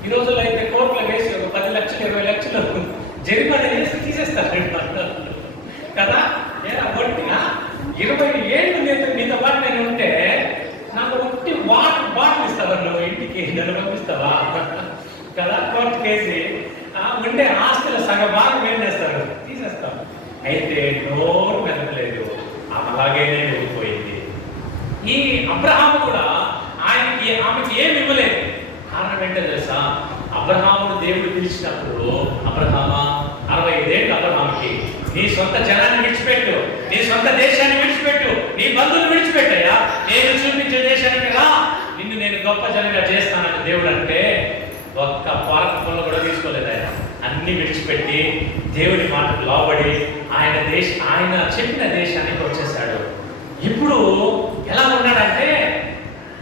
ఈ రోజుల్లో అయితే కోర్టులో వేసి ఒక 10 లక్షలు 20 లక్షలు జరిమానా చేసి తీసేస్తాడు కదా. ఒట్టిగా 20 ఏళ్ళు నీతో పాటు నేను ఉంటే నాకు ఒట్టి వాటర్ బాటిల్ ఇస్తావా, నువ్వు ఇంటికి నన్ను పంపిస్తావా కదా. కోర్టు కేసి ఉండే ఆస్తుల సగభాగం ఏం చేస్తారు, తీసేస్తాం. అయితే నోరు మెదలేదు, అలాగే వెళ్ళిపోయింది. ఈ అబ్రహాము కూడా ఆమెకి ఏమి ఇవ్వలేదు. కారణం ఏంటో తెలుసా, అబ్రహామును దేవుడు పిలిచినప్పుడు, అబ్రహామా 65 ఏళ్ళు అబ్రహాముకి, నీ సొంత జనాన్ని విడిచిపెట్టు, నీ సొంత దేశాన్ని విడిచిపెట్టు, నీ బంధువులు విడిచిపెట్టయ్యా, నేను చూపించే దేశానికి రా, నిన్ను నేను గొప్ప జనంగా చేస్తానని దేవుడు అంటే ఒక్క పాలకులను కూడా తీసుకోలేదు. ఆయన అన్ని విడిచిపెట్టి దేవుడి మాటకు లోబడి ఆయన చెప్పిన దేశానికి వచ్చేసాడు. ఇప్పుడు ఎలా ఉన్నాడంటే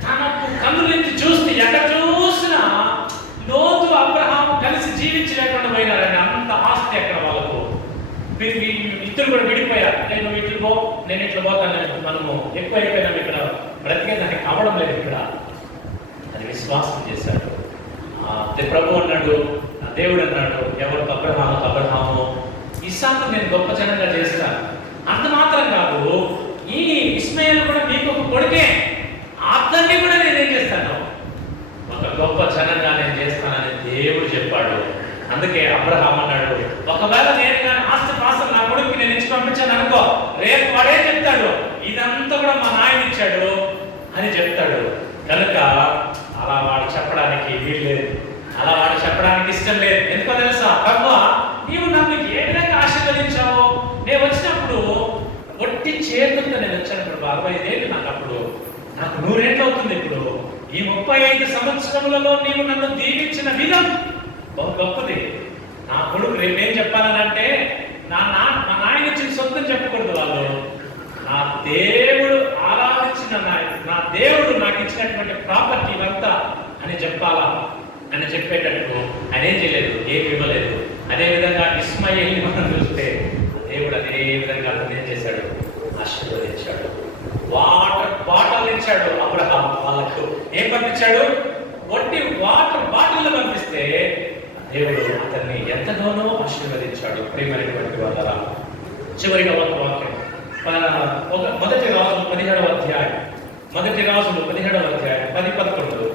తనకు కన్నులెత్తి చూస్తే ఎక్కడ చూసినా లోతు అబ్రహాము కలిసి జీవించలేకుండా పోయినారండి. అంత ఆస్తి అక్కడ వాళ్ళకు. ఇద్దరు కూడా విడిపోయారు. నేను ఇట్లు పో, నేను ఇట్లా పోతాను, మనము ఎక్కువైపోయినాం, ఇక్కడ బ్రతికేదానికి కావడం లేదు ఇక్కడ అని విశ్వాసం చేశాడు. ప్రభు అన్నాడు, దేవుడు అన్నాడు, ఎవరికి అబ్రహాము ఇస్సాకు నేను గొప్ప జనంగా చేస్తాను. అంత మాత్రం కాదు, ఈ ఇస్మాయిల్ కూడా మీకు ఒక కొడుకే, అతన్ని కూడా నేనేం చేస్తాను, ఒక గొప్ప జనంగా నేను చేస్తానని దేవుడు చెప్పాడు. అందుకే అబ్రహాం అన్నాడు, ఒకవేళ నేను కానీ ఆస్తి నా కొడుకుకి నేను ఇచ్చి పంపించాను అనుకో, రేపు వాడే చెప్తాడు ఇదంతా కూడా మా నాయన ఇచ్చాడు అని చెప్తాడు. కనుక అలా వాడు చెప్పడానికి వీల్లేదు, అలా వాడు చెప్పడానికి ఇష్టం లేదు. ఎందుకో తెలుసా, ప్రభువా నీవు నన్ను ఏ విధంగా ఆశీర్వదించావు, నేను వచ్చినప్పుడు ఒట్టి చేతులతో నేను వచ్చాను. ఇప్పుడు 65 ఏళ్ళు నాకు 100 ఏళ్ళు అవుతుంది. ఇప్పుడు ఈ 35 సంవత్సరములలో నీవు నన్ను దీవించిన విధం బహు గొప్పది. నా కొడుకు రేపేం చెప్పాలనంటే, నా నాయన ఇచ్చిన సొంతం చెప్పకూడదు, వాళ్ళు నా దేవుడు ఆరాధించిన నా దేవుడు నాకు ఇచ్చినటువంటి ప్రాపర్టీ ఇవంతా అని చెప్పాలా అని చెప్పేటట్టు ఆయన ఏం చేయలేదు, ఏమి ఇవ్వలేదు. అదేవిధంగా ఇస్మాయిల్ పంపించాడు? ఒట్టి వాటర్ బాటిల్ పంపిస్తే దేవుడు అతన్ని ఎంతగానో ఆశీర్వదించాడు. ప్రియమైనటువంటి వాళ్ళ చివరిగా ఒక వాక్యం మొదటి రాజులు 17వ అధ్యాయం, మొదటి రాజులు 17వ అధ్యాయం 10-11.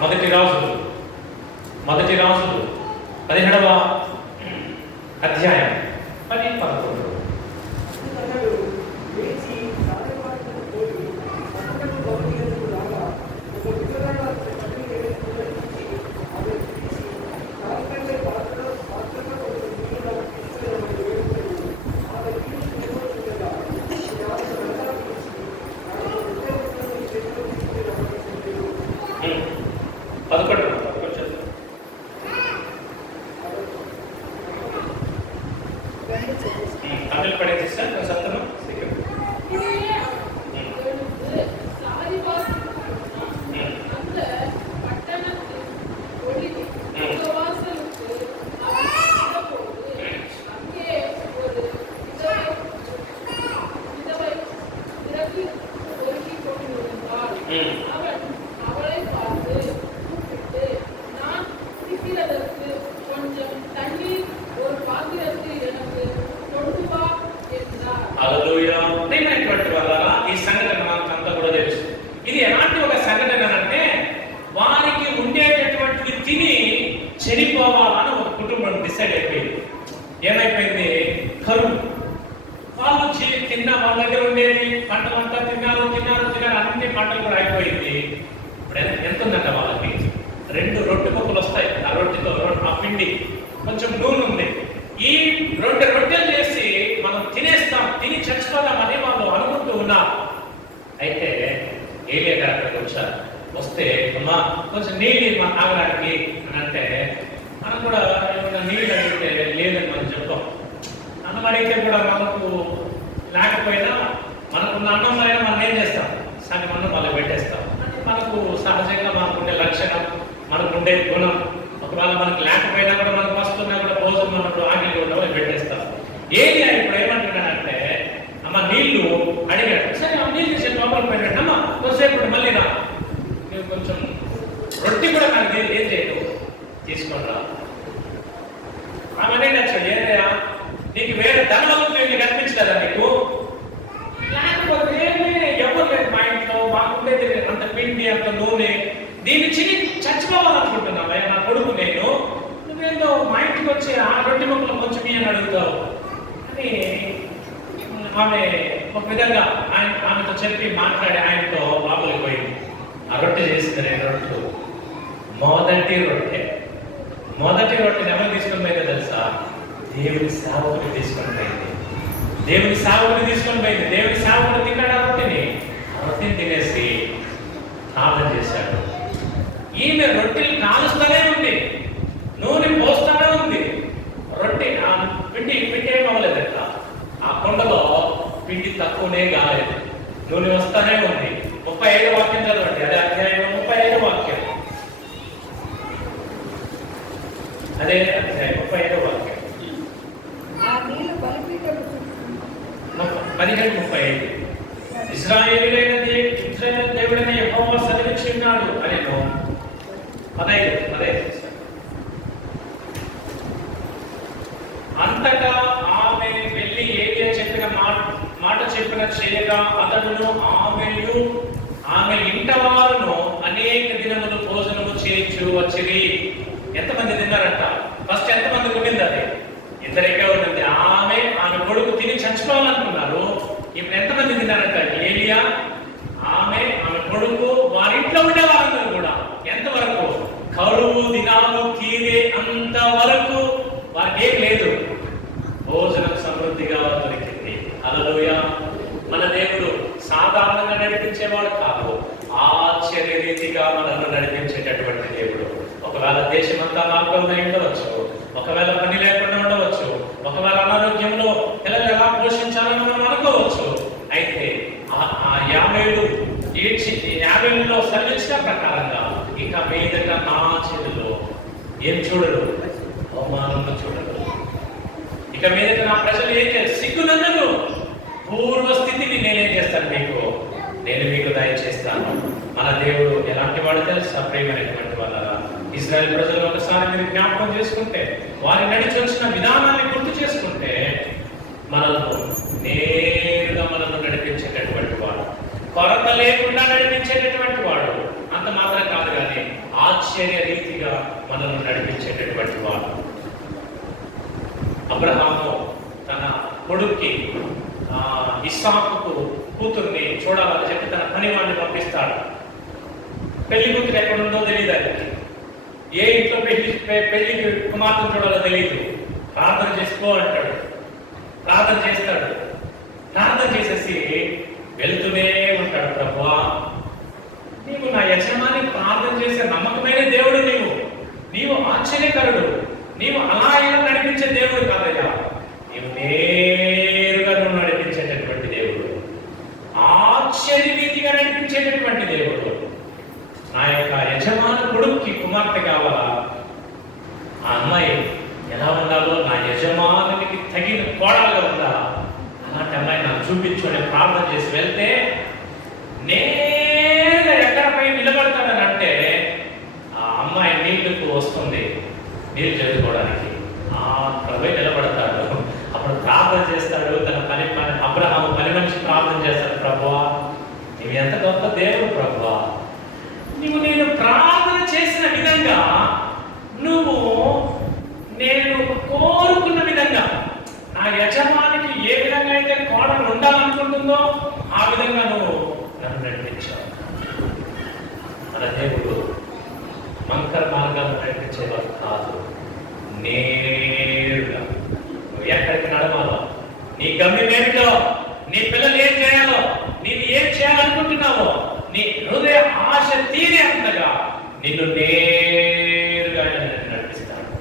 మొదటి రాజులు 17వ అధ్యాయం 10-11. అతడు లేచి సాయవాడిని పోయి పట్టణపు గౌరవీయులకు రాగా ఒక విగ్రహాల పట్టణం ఎదుర్కొచ్చి ఆమె తీసి కాల్కంటే పాత్రలో ఒక నీళ్ళ తీసుకుని వేడుకొని ఆమె తీసి నిలబడుతుండగా ఆమె వెనకాల తీసి ఆమె ఉద్యోగంలో చేతిలో తీసుకుని రమ్మని 11 தமிழ் படிச்சு சார் சத்தமா சீக்கிரம். அந்த பட்டணத்தில் ஒளிவு வாசலுக்கு அவன் சென்றபோது அங்கே ஒரு விதவை பிறகு ஒருங்கிக் கொண்டிருந்தாள். அவன் அவளை பார்த்து கூப்பிட்டு, நான் குடிக்கிறதற்கு கொஞ்சம் தண்ணீர் ஒரு பாத்திரத்தில் எனக்கு கொண்டு வா என்றார். హల్లెలూయా. ప్రియమైనటువంటి వాళ్ళారా, ఈ సంఘటన మనకంతా కూడా తెలుసు. ఇది ఎలాంటి ఒక సంఘటన అంటే వారికి ఉండేటటువంటిది తిని చనిపోవాలని ఒక కుటుంబం డిసైడ్ అయిపోయింది. ఏమైపోయింది? కరువు. వాళ్ళు తిన్న వాళ్ళ దగ్గర ఉండేది పంటలంతా తిన్నారు అన్ని పంటలు కూడా అయిపోయింది. ఇప్పుడు ఎంత ఉందంట వాళ్ళకి? 2 రొట్టె ముక్కలు వస్తాయి. ఆ రొట్టెతో ఆ పిండి కొంచెం నూనె ఉంది. ఈ 2 రొట్టెలు చేసి మనం తిని చచ్చిపోదామని వాళ్ళు అనుకుంటూ ఉన్నారు. అయితే ఏలియా గారు అక్కడికి వచ్చారు. వస్తే అమ్మా కొంచెం నీళ్ళు మా తాగడానికి అని అంటే మనం కూడా ఏమైనా నీళ్ళు అడిగితే లేదని మనం చెప్పాం. అన్నం అడిగితే కూడా మనకు లేకపోయినా మనకున్న అన్నంలో అయినా మనం ఏం చేస్తాం? సగం అన్నం వాళ్ళకి పెట్టేస్తాం. అంటే మనకు సహజంగా మనకుండే లక్షణం, మనకుండే గుణం. ఒకవేళ మనకు లేకపోయినా కూడా మనకు వస్తున్నా కూడా భోజనం అన్నట్టు ఆకలి ఉండవు పెట్టేస్తాం. ఏది ఇప్పుడు ఏమంటున్నాడంటే అమ్మ నీళ్లు అడిగాడు. సరే ఆ నీళ్ళు చేసి లోపలికి పెట్టాడు. అమ్మ కొంతసేపు మళ్ళీ రా, నువ్వు కొంచెం రొట్టి కూడా నాకు ఏం చేయదు తీసుకొని రా. ఆమెనే నచ్చాడు. ఏదయ్యా నీకు వేరే ధనవంతులు కనిపించలేదా నీకు? లేకపోతే ఎవరు లేదు మా ఇంట్లో, మాకుండేది అంత పిండి అంత నూనె, దీన్ని చచ్చిపోవాలనుకుంటున్నావా నా కొడుకు నేను? నువ్వేందో మా ఇంటికి వచ్చి ఆ రొట్టె ముక్కలు కొంచెం అని అడుగుతావు అని ఆమె ఒక విధంగా ఆమెతో చెప్పి మాట్లాడి ఆయనతో లోపలికి పోయింది. ఆ రొట్టె చేసింది 2 రొట్టెలు. మొదటి రొట్టెని ఎవరు తీసుకొని పోయిందో తెలుసా? దేవుని సేవకుని తీసుకొని పోయింది. దేవుని సేవకుడు తిన్నాడు ఆ రొట్టెని తినేసి ప్రార్థన చేశాడు. ఈమె రొట్టెలు కాలుస్తూనే ఉంది, నూనె పోస్తూనే ఉంది. రొట్టె పిండి ఏమవ్వలేదట. ఆ కొండలో పిండి తక్కువనే కాలేదు, నూనె వస్తానే ఉంది. 35 వాక్యం చదవండి. అదే అధ్యాయం 35 వాక్యం. అదే అధ్యాయం 35 వాక్యం. ఆ నీళ్లు బలిపీఠం 17:35. ఇశ్రాయేలు దేవుడైన యెహోవా సెలవిచ్చి ఉన్నాడు అని 15. అంతటా ఆమె వెళ్ళి ఏలియా చెప్పిన మాట చెప్పిన చేయగా అతడును ఆమె ఇంట వారును అనేక దినములు భోజనము చేయించు వచ్చిరి. ఎంతమంది తిన్నారంట? ఫస్ట్ ఎంతమందికి ఉండింది? అది 2కే ఉండింది. ఆమె కొడుకు తిని చచ్చిపోవాలనుకున్నారు. ఇప్పుడు ఎంతమంది తిన్నారంట? ఏలియా, ఆమె కొడుకు, వారింట్లో ఉండే వాళ్ళందరూ కూడా. ఎంతవరకు? కరువు దినాలు తీరే అంతవరకు వారికి ఏం లేదు, భోజనం సమృద్ధిగా దొరికింది. హల్లెలూయా. మన దేవుడు సాధారణంగా నడిపించేవాడు కాదు, ఆశ్చర్య రీతిగా మనల్ని నడిపించేటటువంటి దేవుడు. ఒకవేళ దేశమంతా లాక్డౌన్ అయి ఉండవచ్చు, ఒకవేళ పని లేకుండా ఉండవచ్చు, ఒకవేళ అనారోగ్యంలో పిల్లలు ఎలా పోషించాలని మనం అనుకోవచ్చు. అయితే ఆ 50లో సెలవిచ్చిన ప్రకారంగా ఇక మీదట నా చేతిలో ఏం చూడడు, అవమానంగా చూడడు. ఇక మీదట నా ప్రజలు ఏం చేస్తారు? సిగ్గునందరు పూర్వ స్థితిని నేనేం చేస్తాను? నేను మీకు దయచేస్తాను. మన దేవుడు ఎలాంటి వాడు తెలుసా? ప్రేమైనటువంటి వాళ్ళ ఇశ్రాయేల్ ప్రజలు ఒకసారి మీరు జ్ఞాపకం చేసుకుంటే, వారి నడిచి వచ్చిన విధానాన్ని గుర్తు చేసుకుంటే, మనల్ని నేరుగా మనల్ని నడిపించేటటువంటి వాడు, కొరత లేకుండా నడిపించేటటువంటి వాడు. అంత మాత్రం కాదు కానీ ఆశ్చర్య రీతిగా మనల్ని నడిపించేటటువంటి వాడు. అబ్రహాము తన కొడుక్కి ఇస్సాకుకు కూతుర్ని చూడాలని చెప్పి తన పనివాడిని పంపిస్తాడు. పెళ్లి కూతురు ఎక్కడుందో తెలియదు ఆయనకి. ఏ ఇంట్లో పెళ్లికి కుమార్తెను చూడాలో తెలియదు. ప్రార్థన చేసుకో అంటాడు. ప్రార్థన చేస్తాడు. ప్రార్థన చేసేసి వెళ్తూనే ఉంటాడు. ప్రభువా, నీవు నా యజమాని ప్రార్థన చేసే నమ్మకమైన దేవుడు, నీవు ఆశ్చర్యకరుడు, నీవు అలా ఇలా నడిపించే దేవుడు కాదయ్యా, నీవు నేరుగా నువ్వు నడిపించేటటువంటి దేవుడు, ఆశ్చర్య రీతిగా నడిపించేటటువంటి దేవుడు. నా యొక్క యజమాని కొడుక్కి కుమార్తె కావాలా? ఆ అమ్మాయి ఎలా ఉండాలో, నా యజమానికి తగిన కోడలుగా ఉందా, అలాంటి అమ్మాయి నాకు చూపించు అని ప్రార్థన చేసి వెళ్తే, నేరుగా ఎక్కడపై నిలబడతాడని అంటే ఆ అమ్మాయి నీళ్లకు వస్తుంది, నీళ్ళు చదువుకోవడానికి. ఆ ప్రభు నిలబడతాడు. అప్పుడు ప్రార్థన చేస్తాడు. తన అబ్రహాము పని మనిషి ప్రార్థన చేస్తాడు. ప్రభువా, నీవు ఎంత గొప్ప దేవుడు ప్రభువా, నీవు నేను ప్రార్థన చేసిన విధంగా, నువ్వు నేను కోరుకున్న విధంగా, నా యజమానికి ఏ విధంగా అయితే కోడలు ఉండాలనుకుంటుందో ఆ విధంగా నువ్వు నన్ను నడిపించావు. మన దేవుడు మంకర మార్గాలను నడిపించేవాడు కాదు. నేరుగా నువ్వు ఎక్కడికి నడవాలో, నీ గమ్యం ఏమిటో, నీ పిల్లలు ఏం చేయాలో, నీవు ఏం చేయాలనుకుంటున్నావో, నీ హృదయ ఆశ తీరే అంతగా నిన్ను నేరుగా నడిపిస్తాడు.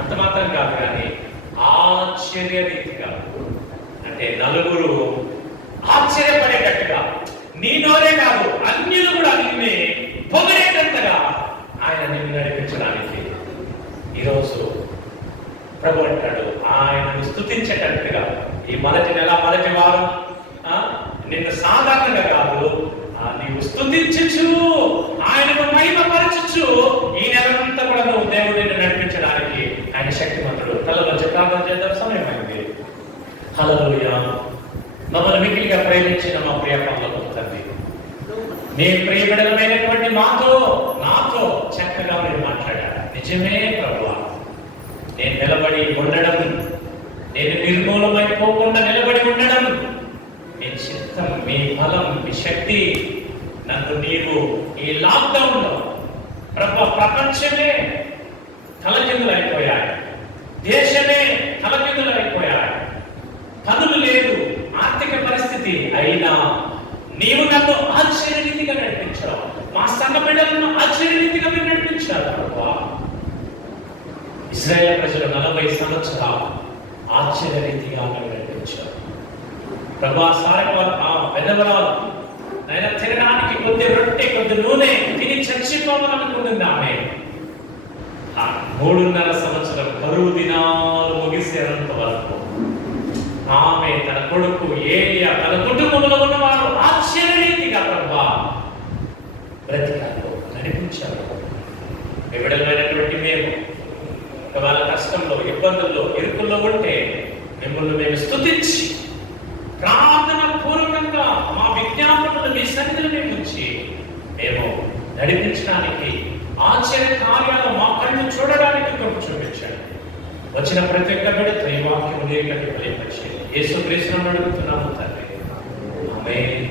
అంత మాత్రం కాదు కానీ ఆశ్చర్య రీతిగా, అంటే నలుగురు ఆశ్చర్యపడేటట్టుగా, నీ నోరే కాదు అన్యులు కూడా నిన్నే పొగడేటంతగా ఆయన నిన్ను నడిపించడానికి ఈరోజు ప్రభు అంటాడు, ఆయనను స్తుతించేటట్టుగా ఈ మొదటి నెల మొదటి వారం నిన్ను సాధారణంగా కాదు, నీవు స్తుతించు, ఆయనను మహిమపరచు. ఈ నెలంతా కూడా నువ్వు దేవుడిని నడిపించడానికి ఆయన శక్తిమంతుడు. తలలో ప్రార్థన చేద్దాం, సమయమైంది. హల్లెలూయా. మమ్మల్ని మిగిలిగా ప్రేమించిన మా ప్రియ పరలోకపు తండ్రి, మీ ప్రియబిడలమైనటువంటి నాతో చక్కగా మీరు మాట్లాడారు. నిజమే ప్రభువా, నేను నిలబడి ఉండడం, నేను నిర్మూలమైపోకుండా నిలబడి ఉండడం మీ చిత్తం, మీ బలం, మీ శక్తి. నన్ను నీవు ఈ లాక్డౌన్ లో ప్రపంచమే తలకిందులైపోయాయి, దేశమే తలకిందులైపోయాయి, పనులు లేదు, ఆర్థిక పరిస్థితి అయినా నీవు నన్ను ఆశ్చర్య రీతిగా నడిపించావు. మా సంఘ బిడ్డలను ఆశ్చర్య రీతిగా మీరు నడిపించారు ప్రభువా. ఇశ్రాయేల్ ప్రజలు 40 సంవత్సరాలు ఆశ్చర్య రీతిగా నడిపించారు ప్రభా. పెద్దవరాలు ఆయన తినడానికి కొద్ది రొట్టె, కొద్ది నూనె తిని చచ్చిపోవాలనుకుంటుంది ఆమె. 3.5 సంవత్సరం కరువు దినాలు ముగిసేంత వరకు ఆమె, తన కొడుకు ఏలియా, తన కుటుంబంలో ఉన్నవారు ఆశ్చర్యరీతిగా ప్రభా బ్రతికారు, నడిపించారు. వివిడమైనటువంటి మేము వాళ్ళ కష్టంలో, ఇబ్బందుల్లో, ఇరుకుల్లో ఉంటే మిమ్మల్ని మేము స్తుతించి ప్రార్థన పూర్వకంగా మా విజ్ఞాపనలు మీ సన్నిధిలో మేము ఉంచి మేము నడిపించడానికి, ఆశ్చర్య కార్యాలు మా కళ్ళు చూడడానికి కృప చూపించండి. వచ్చిన ప్రతి ఒక్క బిడ్డతో ఈ వాక్యం ఉదయం ఫలింపచేయండి. యేసుక్రీస్తును అడుగుతున్నాము తండ్రి, ఆమేన్.